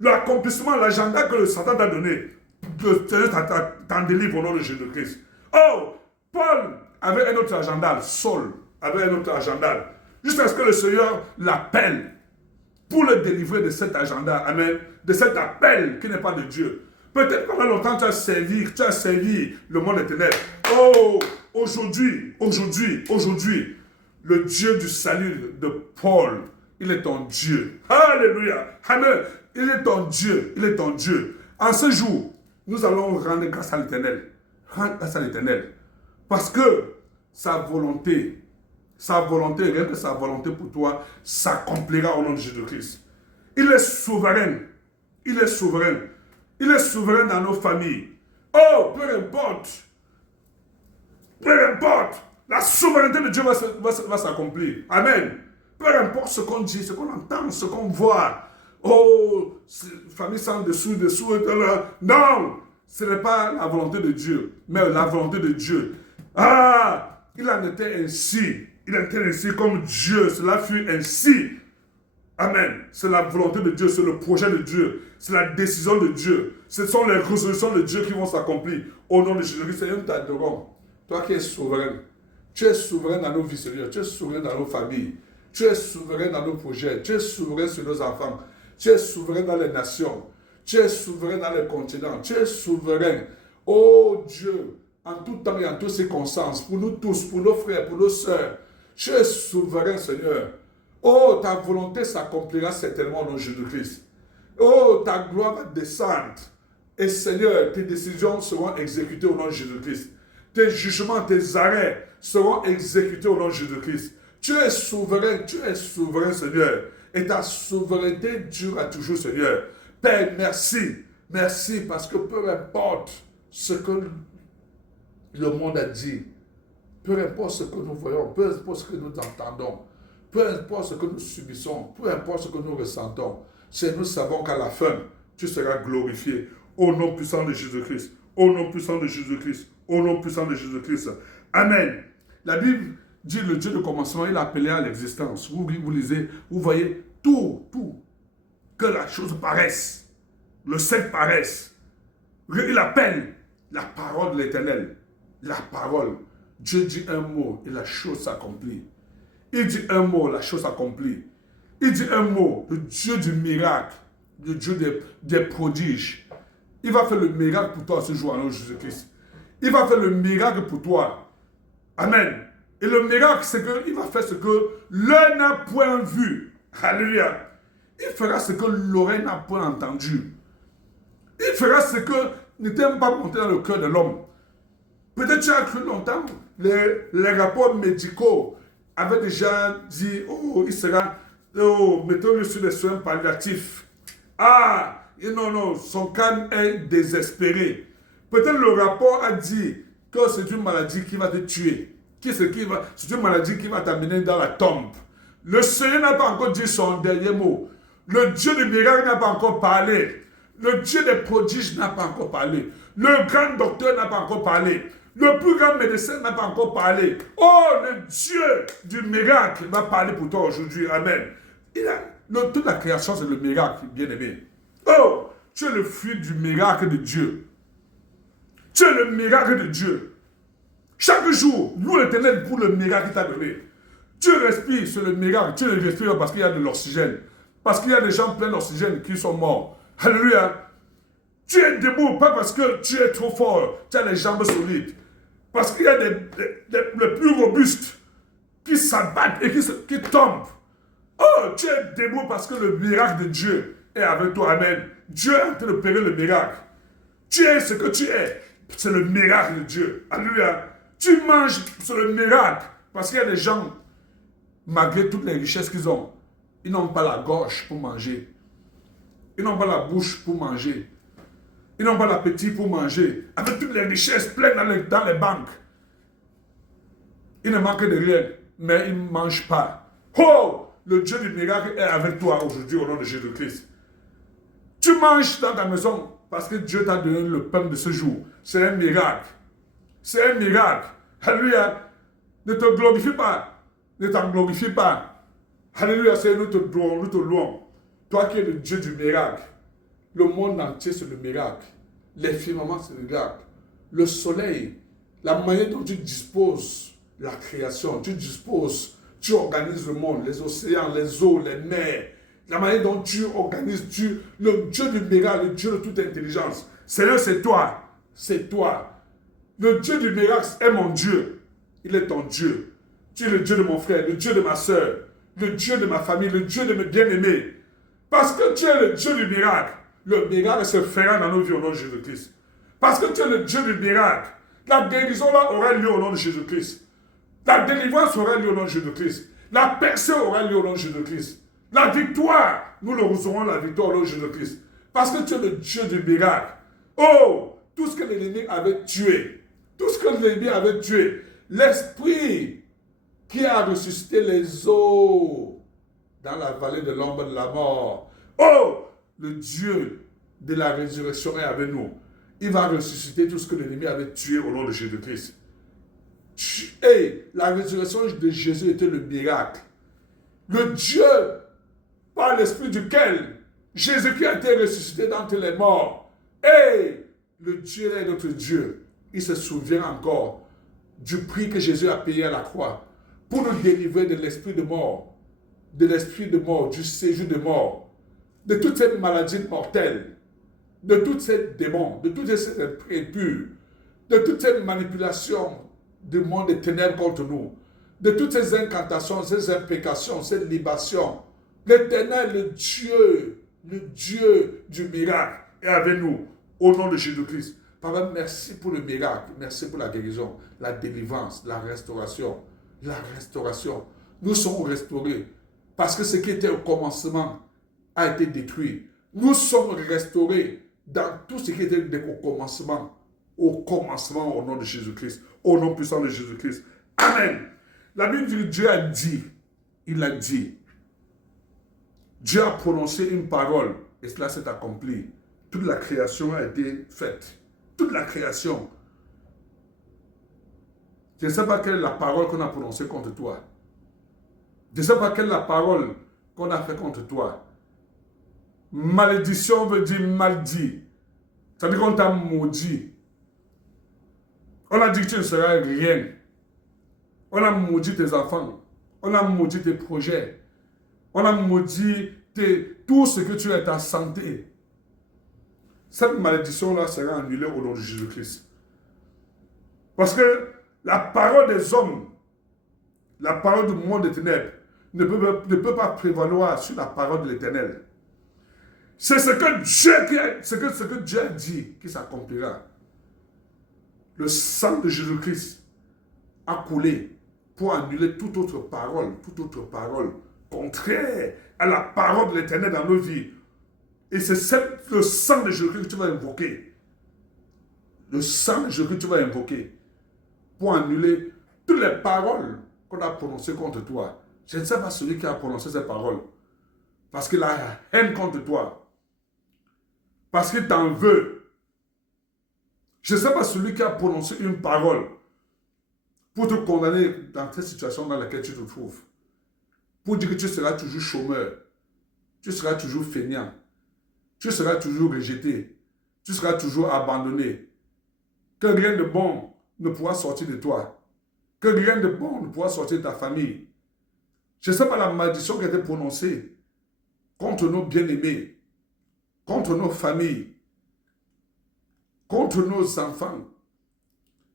L'accomplissement, l'agenda que le Satan t'a donné, le Seigneur t'en délivre au nom de Jésus-Christ. Oh, Paul avait un autre agenda, Saul avait un autre agenda, jusqu'à ce que le Seigneur l'appelle pour le délivrer de cet agenda, amen, de cet appel qui n'est pas de Dieu. Peut-être pendant longtemps tu as servi le monde éternel. Oh, aujourd'hui, le Dieu du salut de Paul, il est ton Dieu. Alléluia, amen, il est ton Dieu, il est ton Dieu. En ce jour, nous allons rendre grâce à l'Éternel, parce que sa volonté, rien que sa volonté pour toi, s'accomplira au nom de Jésus-Christ. Il est souverain. Il est souverain. Il est souverain dans nos familles. Oh, peu importe. La souveraineté de Dieu va s'accomplir. Amen. Peu importe ce qu'on dit, ce qu'on entend, ce qu'on voit. Oh, famille sans dessous. Non, ce n'est pas la volonté de Dieu, mais la volonté de Dieu. Il en était ainsi. Il était ainsi comme Dieu. Cela fut ainsi. Amen. C'est la volonté de Dieu. C'est le projet de Dieu. C'est la décision de Dieu. Ce sont les résolutions de Dieu qui vont s'accomplir. Au nom de Jésus-Christ, Seigneur, nous t'adorons. Toi qui es souverain. Tu es souverain dans nos vies, Seigneur. Tu es souverain dans nos familles. Tu es souverain dans nos projets. Tu es souverain sur nos enfants. Tu es souverain dans les nations. Tu es souverain dans les continents. Tu es souverain. Oh Dieu, en tout temps et en toutes circonstances, pour nous tous, pour nos frères, pour nos sœurs. Tu es souverain, Seigneur. Oh, ta volonté s'accomplira certainement au nom de Jésus-Christ. Oh, ta gloire va descendre. Et Seigneur, tes décisions seront exécutées au nom de Jésus-Christ. Tes jugements, tes arrêts seront exécutés au nom de Jésus-Christ. Tu es souverain, Seigneur. Et ta souveraineté durera toujours, Seigneur. Père, merci. Merci parce que peu importe ce que le monde a dit, peu importe ce que nous voyons, peu importe ce que nous entendons, peu importe ce que nous subissons, peu importe ce que nous ressentons, c'est nous savons qu'à la fin, tu seras glorifié au nom puissant de Jésus-Christ. Au nom puissant de Jésus-Christ. Au nom puissant de Jésus-Christ. Amen. La Bible dit le Dieu de commencement, il a appelé à l'existence. Vous lisez, vous voyez tout, que la chose paraisse, le ciel paraisse. Il appelle la parole de l'Éternel. La parole. Dieu dit un mot et la chose s'accomplit. Il dit un mot, la chose s'accomplit. Il dit un mot, le Dieu du miracle, le Dieu des prodiges. Il va faire le miracle pour toi ce jour en nom de Jésus-Christ. Il va faire le miracle pour toi. Amen. Et le miracle, c'est qu'il va faire ce que l'œil n'a point vu. Alléluia. Il fera ce que l'oreille n'a point entendu. Il fera ce que n'était même pas monté dans le cœur de l'homme. Peut-être tu as cru longtemps, les rapports médicaux avaient déjà dit, oh, il sera, oh, mettons-le sur les soins palliatifs. Ah, non, son cas est désespéré. Peut-être le rapport a dit que c'est une maladie qui va te tuer. C'est une maladie qui va t'amener dans la tombe. Le Seigneur n'a pas encore dit son dernier mot. Le Dieu du miracle n'a pas encore parlé. Le Dieu des prodiges n'a pas encore parlé. Le grand docteur n'a pas encore parlé. Le plus grand médecin n'a pas encore parlé. Oh, le Dieu du miracle va parler pour toi aujourd'hui. Amen. Toute la création, c'est le miracle, bien-aimé. Oh, tu es le fruit du miracle de Dieu. Tu es le miracle de Dieu. Chaque jour, loue l'Éternel pour le miracle qu'il t'a donné. Tu respires, c'est le miracle. Tu le respires parce qu'il y a de l'oxygène. Parce qu'il y a des gens pleins d'oxygène qui sont morts. Alléluia. Tu es debout, pas parce que tu es trop fort, tu as les jambes solides. Parce qu'il y a les plus robustes qui s'abattent et qui tombent. Oh, tu es debout parce que le miracle de Dieu est avec toi. Amen. Dieu est en train d'opérer le miracle. Tu es ce que tu es. C'est le miracle de Dieu. Alléluia. Tu manges, c'est le miracle. Parce qu'il y a des gens, malgré toutes les richesses qu'ils ont, ils n'ont pas la gorge pour manger. Ils n'ont pas la bouche pour manger. Ils n'ont pas l'appétit pour manger. Avec toutes les richesses pleines dans les banques. Ils ne manquent de rien, mais ils ne mangent pas. Oh! Le Dieu du miracle est avec toi aujourd'hui au nom de Jésus-Christ. Tu manges dans ta maison parce que Dieu t'a donné le pain de ce jour. C'est un miracle. C'est un miracle. Alléluia. Ne te glorifie pas. Ne t'en glorifie pas. Alléluia. C'est nous te louons. Toi qui es le Dieu du miracle. Le monde entier, c'est le miracle. Les firmaments, c'est le miracle. Le soleil, la manière dont tu disposes la création, tu disposes, tu organises le monde, les océans, les eaux, les mers, la manière dont tu organises, le Dieu du miracle, le Dieu de toute intelligence. Seigneur, c'est toi. C'est toi. Le Dieu du miracle est mon Dieu. Il est ton Dieu. Tu es le Dieu de mon frère, le Dieu de ma soeur, le Dieu de ma famille, le Dieu de mes bien-aimés. Parce que tu es le Dieu du miracle. Le miracle se fera dans nos vies au nom de Jésus-Christ. Parce que tu es le Dieu du miracle. La guérison là aura lieu au nom de Jésus-Christ. La délivrance aura lieu au nom de Jésus-Christ. La percée aura lieu au nom de Jésus-Christ. La victoire, nous le recevrons la victoire au nom de Jésus-Christ. Parce que tu es le Dieu du miracle. Oh, tout ce que l'ennemi avait tué, tout ce que l'ennemi avait tué, l'esprit qui a ressuscité les eaux dans la vallée de l'ombre de la mort. Oh, le Dieu de la résurrection est avec nous. Il va ressusciter tout ce que l'ennemi avait tué au nom de Jésus-Christ. Et la résurrection de Jésus était le miracle. Le Dieu, par l'esprit duquel Jésus-Christ a été ressuscité d'entre les morts. Et le Dieu est notre Dieu. Il se souvient encore du prix que Jésus a payé à la croix pour nous délivrer de l'esprit de mort, du séjour de mort, de toute cette maladie mortelle, de tous ces démons, de toutes ces esprits impurs, de toute cette manipulation du monde des ténèbres contre nous, de toutes ces incantations, ces imprécations, ces libations. L'Éternel, le Dieu du miracle est avec nous au nom de Jésus-Christ. Papa, merci pour le miracle, merci pour la guérison, la délivrance, la restauration. La restauration. Nous sommes restaurés parce que ce qui était au commencement a été détruit. Nous sommes restaurés dans tout ce qui était au commencement au nom de Jésus-Christ, au nom puissant de Jésus-Christ. Amen. La Bible dit, Dieu a dit, il a dit. Dieu a prononcé une parole et cela s'est accompli. Toute la création a été faite toute la création. Je ne sais pas quelle est la parole qu'on a prononcée contre toi. Je ne sais pas quelle est la parole qu'on a fait contre toi. Malédiction veut dire maudit. Ça veut dire qu'on t'a maudit. On a dit que tu ne seras rien. On a maudit tes enfants. On a maudit tes projets. On a maudit tout ce que tu as, ta santé. Cette malédiction-là sera annulée au nom de Jésus-Christ. Parce que la parole des hommes, la parole du monde des ténèbres, ne peut pas prévaloir sur la parole de l'Éternel. C'est ce que Dieu a dit qui s'accomplira. Le sang de Jésus-Christ a coulé pour annuler toute autre parole contraire à la parole de l'Éternel dans nos vies. Et c'est le sang de Jésus-Christ que tu vas invoquer. Le sang de Jésus-Christ que tu vas invoquer pour annuler toutes les paroles qu'on a prononcées contre toi. Je ne sais pas celui qui a prononcé ces paroles. Parce qu'il a haine contre toi. Parce qu'il t'en veut. Je ne sais pas celui qui a prononcé une parole pour te condamner dans cette situation dans laquelle tu te trouves. Pour dire que tu seras toujours chômeur. Tu seras toujours feignant. Tu seras toujours rejeté. Tu seras toujours abandonné. Que rien de bon ne pourra sortir de toi. Que rien de bon ne pourra sortir de ta famille. Je ne sais pas la malédiction qui a été prononcée contre nos bien-aimés, contre nos familles, contre nos enfants.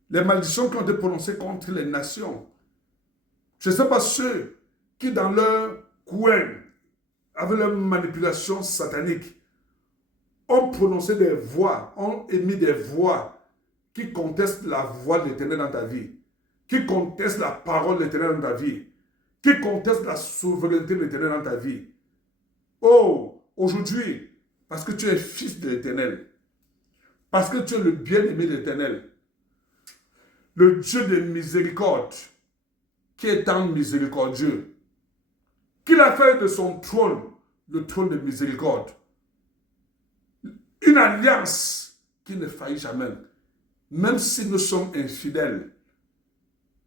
Les malédictions qui ont été prononcées contre les nations. Je ne sais pas ceux qui dans leur coin, avec leur manipulation satanique, ont prononcé des voix, ont émis des voix qui contestent la voix de l'Éternel dans ta vie, qui contestent la parole de l'Éternel dans ta vie, qui contestent la souveraineté de l'Éternel dans ta vie. Oh, aujourd'hui, parce que tu es fils de l'Éternel, parce que tu es le bien-aimé de l'Éternel, le Dieu de miséricorde, qui est tant miséricordieux, qu'il a fait de son trône le trône de miséricorde. Une alliance qui ne faillit jamais. Même si nous sommes infidèles,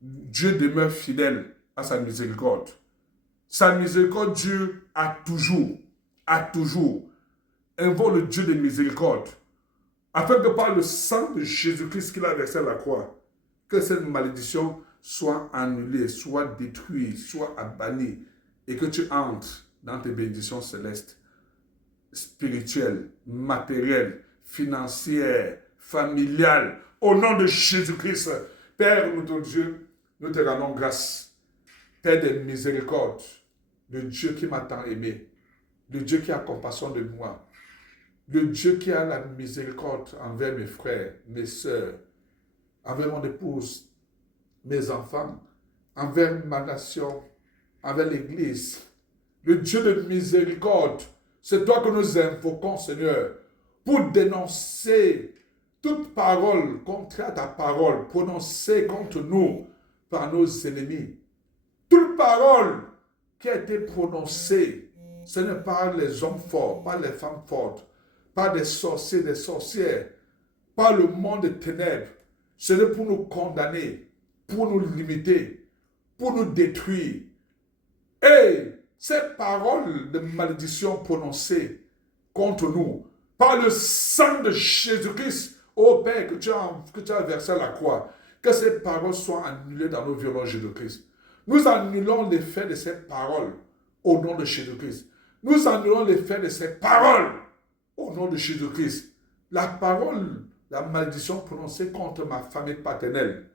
Dieu demeure fidèle à sa miséricorde. Sa miséricorde dure à toujours, à toujours. Invoque le Dieu de miséricorde, afin que par le sang de Jésus-Christ qu'il a versé à la croix, que cette malédiction soit annulée, soit détruite, soit bannie, et que tu entres dans tes bénédictions célestes, spirituelles, matérielles, financières, familiales, au nom de Jésus-Christ. Père, notre Dieu, nous te rendons grâce. Père de miséricorde, le Dieu qui m'a tant aimé, le Dieu qui a compassion de moi, le Dieu qui a la miséricorde envers mes frères, mes sœurs, envers mon épouse, mes enfants, envers ma nation, envers l'Église. Le Dieu de miséricorde, c'est toi que nous invoquons, Seigneur, pour dénoncer toute parole contraire à ta parole, prononcée contre nous par nos ennemis. Toute parole qui a été prononcée, ce n'est pas les hommes forts, pas les femmes fortes, pas des sorciers, des sorcières, pas le monde des ténèbres. C'est pour nous condamner, pour nous limiter, pour nous détruire. Et ces paroles de malédiction prononcées contre nous, par le sang de Jésus-Christ, ô Père, que tu as versé à la croix, que ces paroles soient annulées dans nos vies au nom de Jésus-Christ. Nous annulons l'effet de ces paroles au nom de Jésus-Christ. Nous annulons l'effet de ces paroles au nom de Jésus-Christ. La parole, la malédiction prononcée contre ma famille paternelle,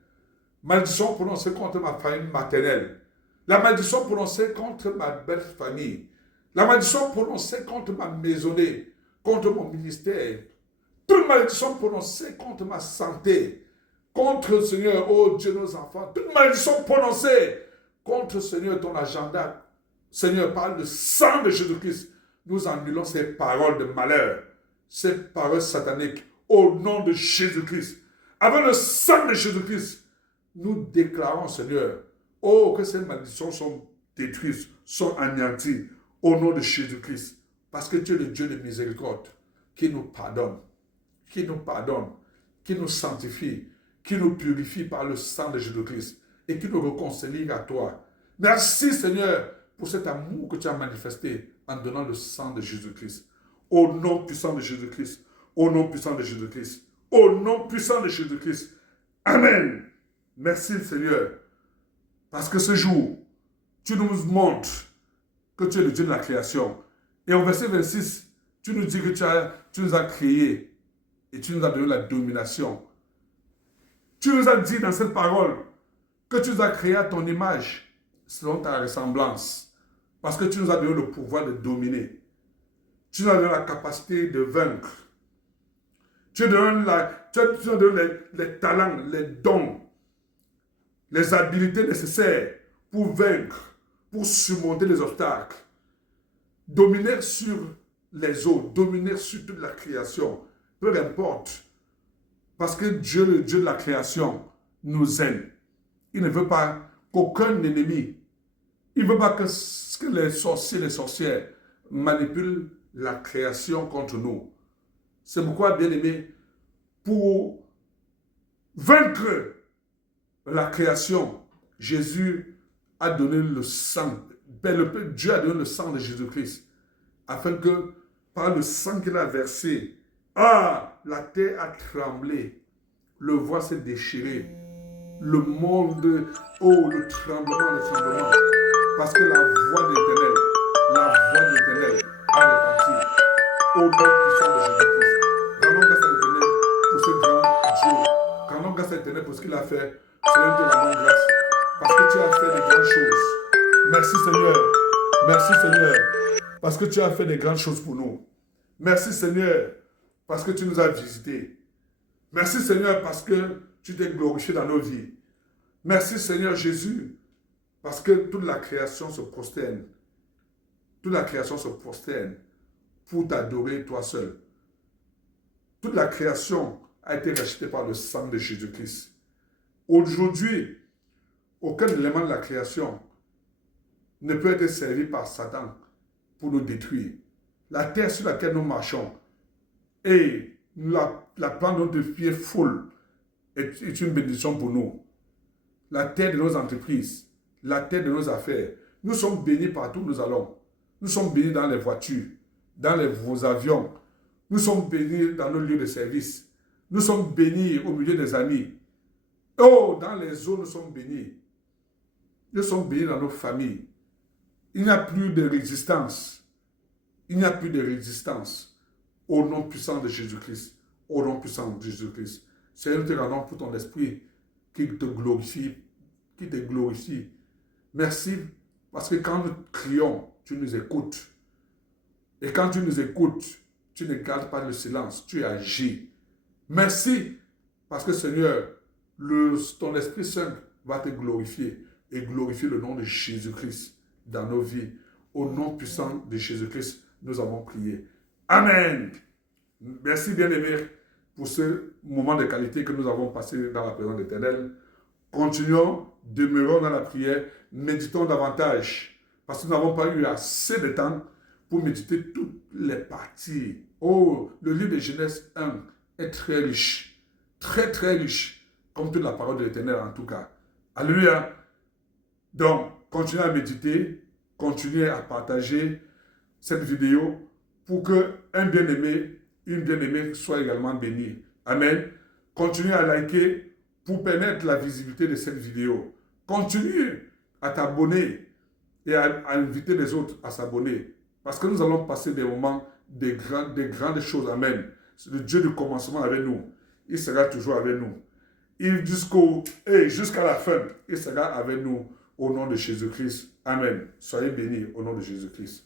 malédiction prononcée contre ma famille maternelle, la malédiction prononcée contre ma belle famille, la malédiction prononcée contre ma maisonnée, contre mon ministère, toute malédiction prononcée contre ma santé, contre, Seigneur, oh Dieu, nos enfants, toute malédiction prononcée contre, Seigneur, ton agenda, Seigneur, par le sang de Jésus-Christ, nous annulons ces paroles de malheur, ces paroles sataniques, au nom de Jésus-Christ. Avec le sang de Jésus-Christ, nous déclarons, Seigneur, oh, que ces malédictions sont détruites, sont anéanties, au nom de Jésus-Christ. Parce que tu es le Dieu de miséricorde, qui nous pardonne, qui nous sanctifie, qui nous purifie par le sang de Jésus-Christ et qui nous réconcilie à toi. Merci Seigneur pour cet amour que tu as manifesté en donnant le sang de Jésus-Christ. Au nom puissant de Jésus-Christ, au nom puissant de Jésus-Christ, au nom puissant de Jésus-Christ. Amen. Merci Seigneur. Parce que ce jour, tu nous montres que tu es le Dieu de la création. Et au verset 26, tu nous dis que tu nous as créés et tu nous as donné la domination. Tu nous as dit dans cette parole que tu nous as créés à ton image, selon ta ressemblance. Parce que tu nous as donné le pouvoir de dominer. Tu nous as donné la capacité de vaincre. Tu nous as donné les talents, les dons, les habiletés nécessaires pour vaincre, pour surmonter les obstacles. Dominer sur les eaux, dominer sur toute la création, peu importe. Parce que Dieu, le Dieu de la création, nous aime. Il ne veut pas qu'aucun ennemi, il ne veut pas que les sorciers, les sorcières manipulent la création contre nous. C'est pourquoi, bien aimé, pour vaincre la création, Jésus a donné le sang. Dieu a donné le sang de Jésus-Christ, afin que, par le sang qu'il a versé, la terre a tremblé, le voile s'est déchiré, le monde, le tremblement, parce que la voix de l'Éternel a retenti au nom puissant de Jésus-Christ. Rendons grâce à l'Éternel pour ce grand Dieu. Rendons grâce à l'Éternel pour ce qu'il a fait. Seigneur, te rendons grâce parce que tu as fait des grandes choses. Merci Seigneur. Merci Seigneur parce que tu as fait des grandes choses pour nous. Merci Seigneur parce que tu nous as visités. Merci Seigneur parce que tu t'es glorifié dans nos vies. Merci Seigneur Jésus parce que toute la création se prosterne. Toute la création se prosterne pour t'adorer toi seul. Toute la création a été rachetée par le sang de Jésus-Christ. Aujourd'hui, aucun élément de la création ne peut être servi par Satan pour nous détruire. La terre sur laquelle nous marchons et la plante de notre pied foule est une bénédiction pour nous. La terre de nos entreprises, la terre de nos affaires, nous sommes bénis partout où nous allons. Nous sommes bénis dans les voitures, dans vos avions. Nous sommes bénis dans nos lieux de service. Nous sommes bénis au milieu des amis. Dans les eaux, nous sommes bénis. Nous sommes bénis dans nos familles. Il n'y a plus de résistance. Il n'y a plus de résistance. Au nom puissant de Jésus-Christ. Au nom puissant de Jésus-Christ. Seigneur, nous te rendons pour ton esprit qui te glorifie. Qui te glorifie. Merci parce que quand nous crions, tu nous écoutes. Et quand tu nous écoutes, tu ne gardes pas le silence. Tu agis. Merci parce que Seigneur, ton Esprit Saint va te glorifier et glorifier le nom de Jésus-Christ dans nos vies. Au nom puissant de Jésus-Christ, nous avons prié. Amen. Merci bien-aimés pour ce moment de qualité que nous avons passé dans la présence de l'Éternel. Continuons, demeurons dans la prière, méditons davantage parce que nous n'avons pas eu assez de temps pour méditer toutes les parties. Le livre de Genèse 1 est très riche, très très riche, comme toute la parole de l'Éternel en tout cas. Alléluia. Donc, continuez à méditer, continuez à partager cette vidéo pour qu'un bien-aimé, une bien-aimée soit également bénie. Amen. Continuez à liker pour permettre la visibilité de cette vidéo. Continue à t'abonner et à inviter les autres à s'abonner. Parce que nous allons passer des moments, des grandes choses. Amen. Le Dieu du commencement avec nous. Il sera toujours avec nous. Jusqu'à la fin, il sera avec nous au nom de Jésus-Christ. Amen. Soyez bénis au nom de Jésus-Christ.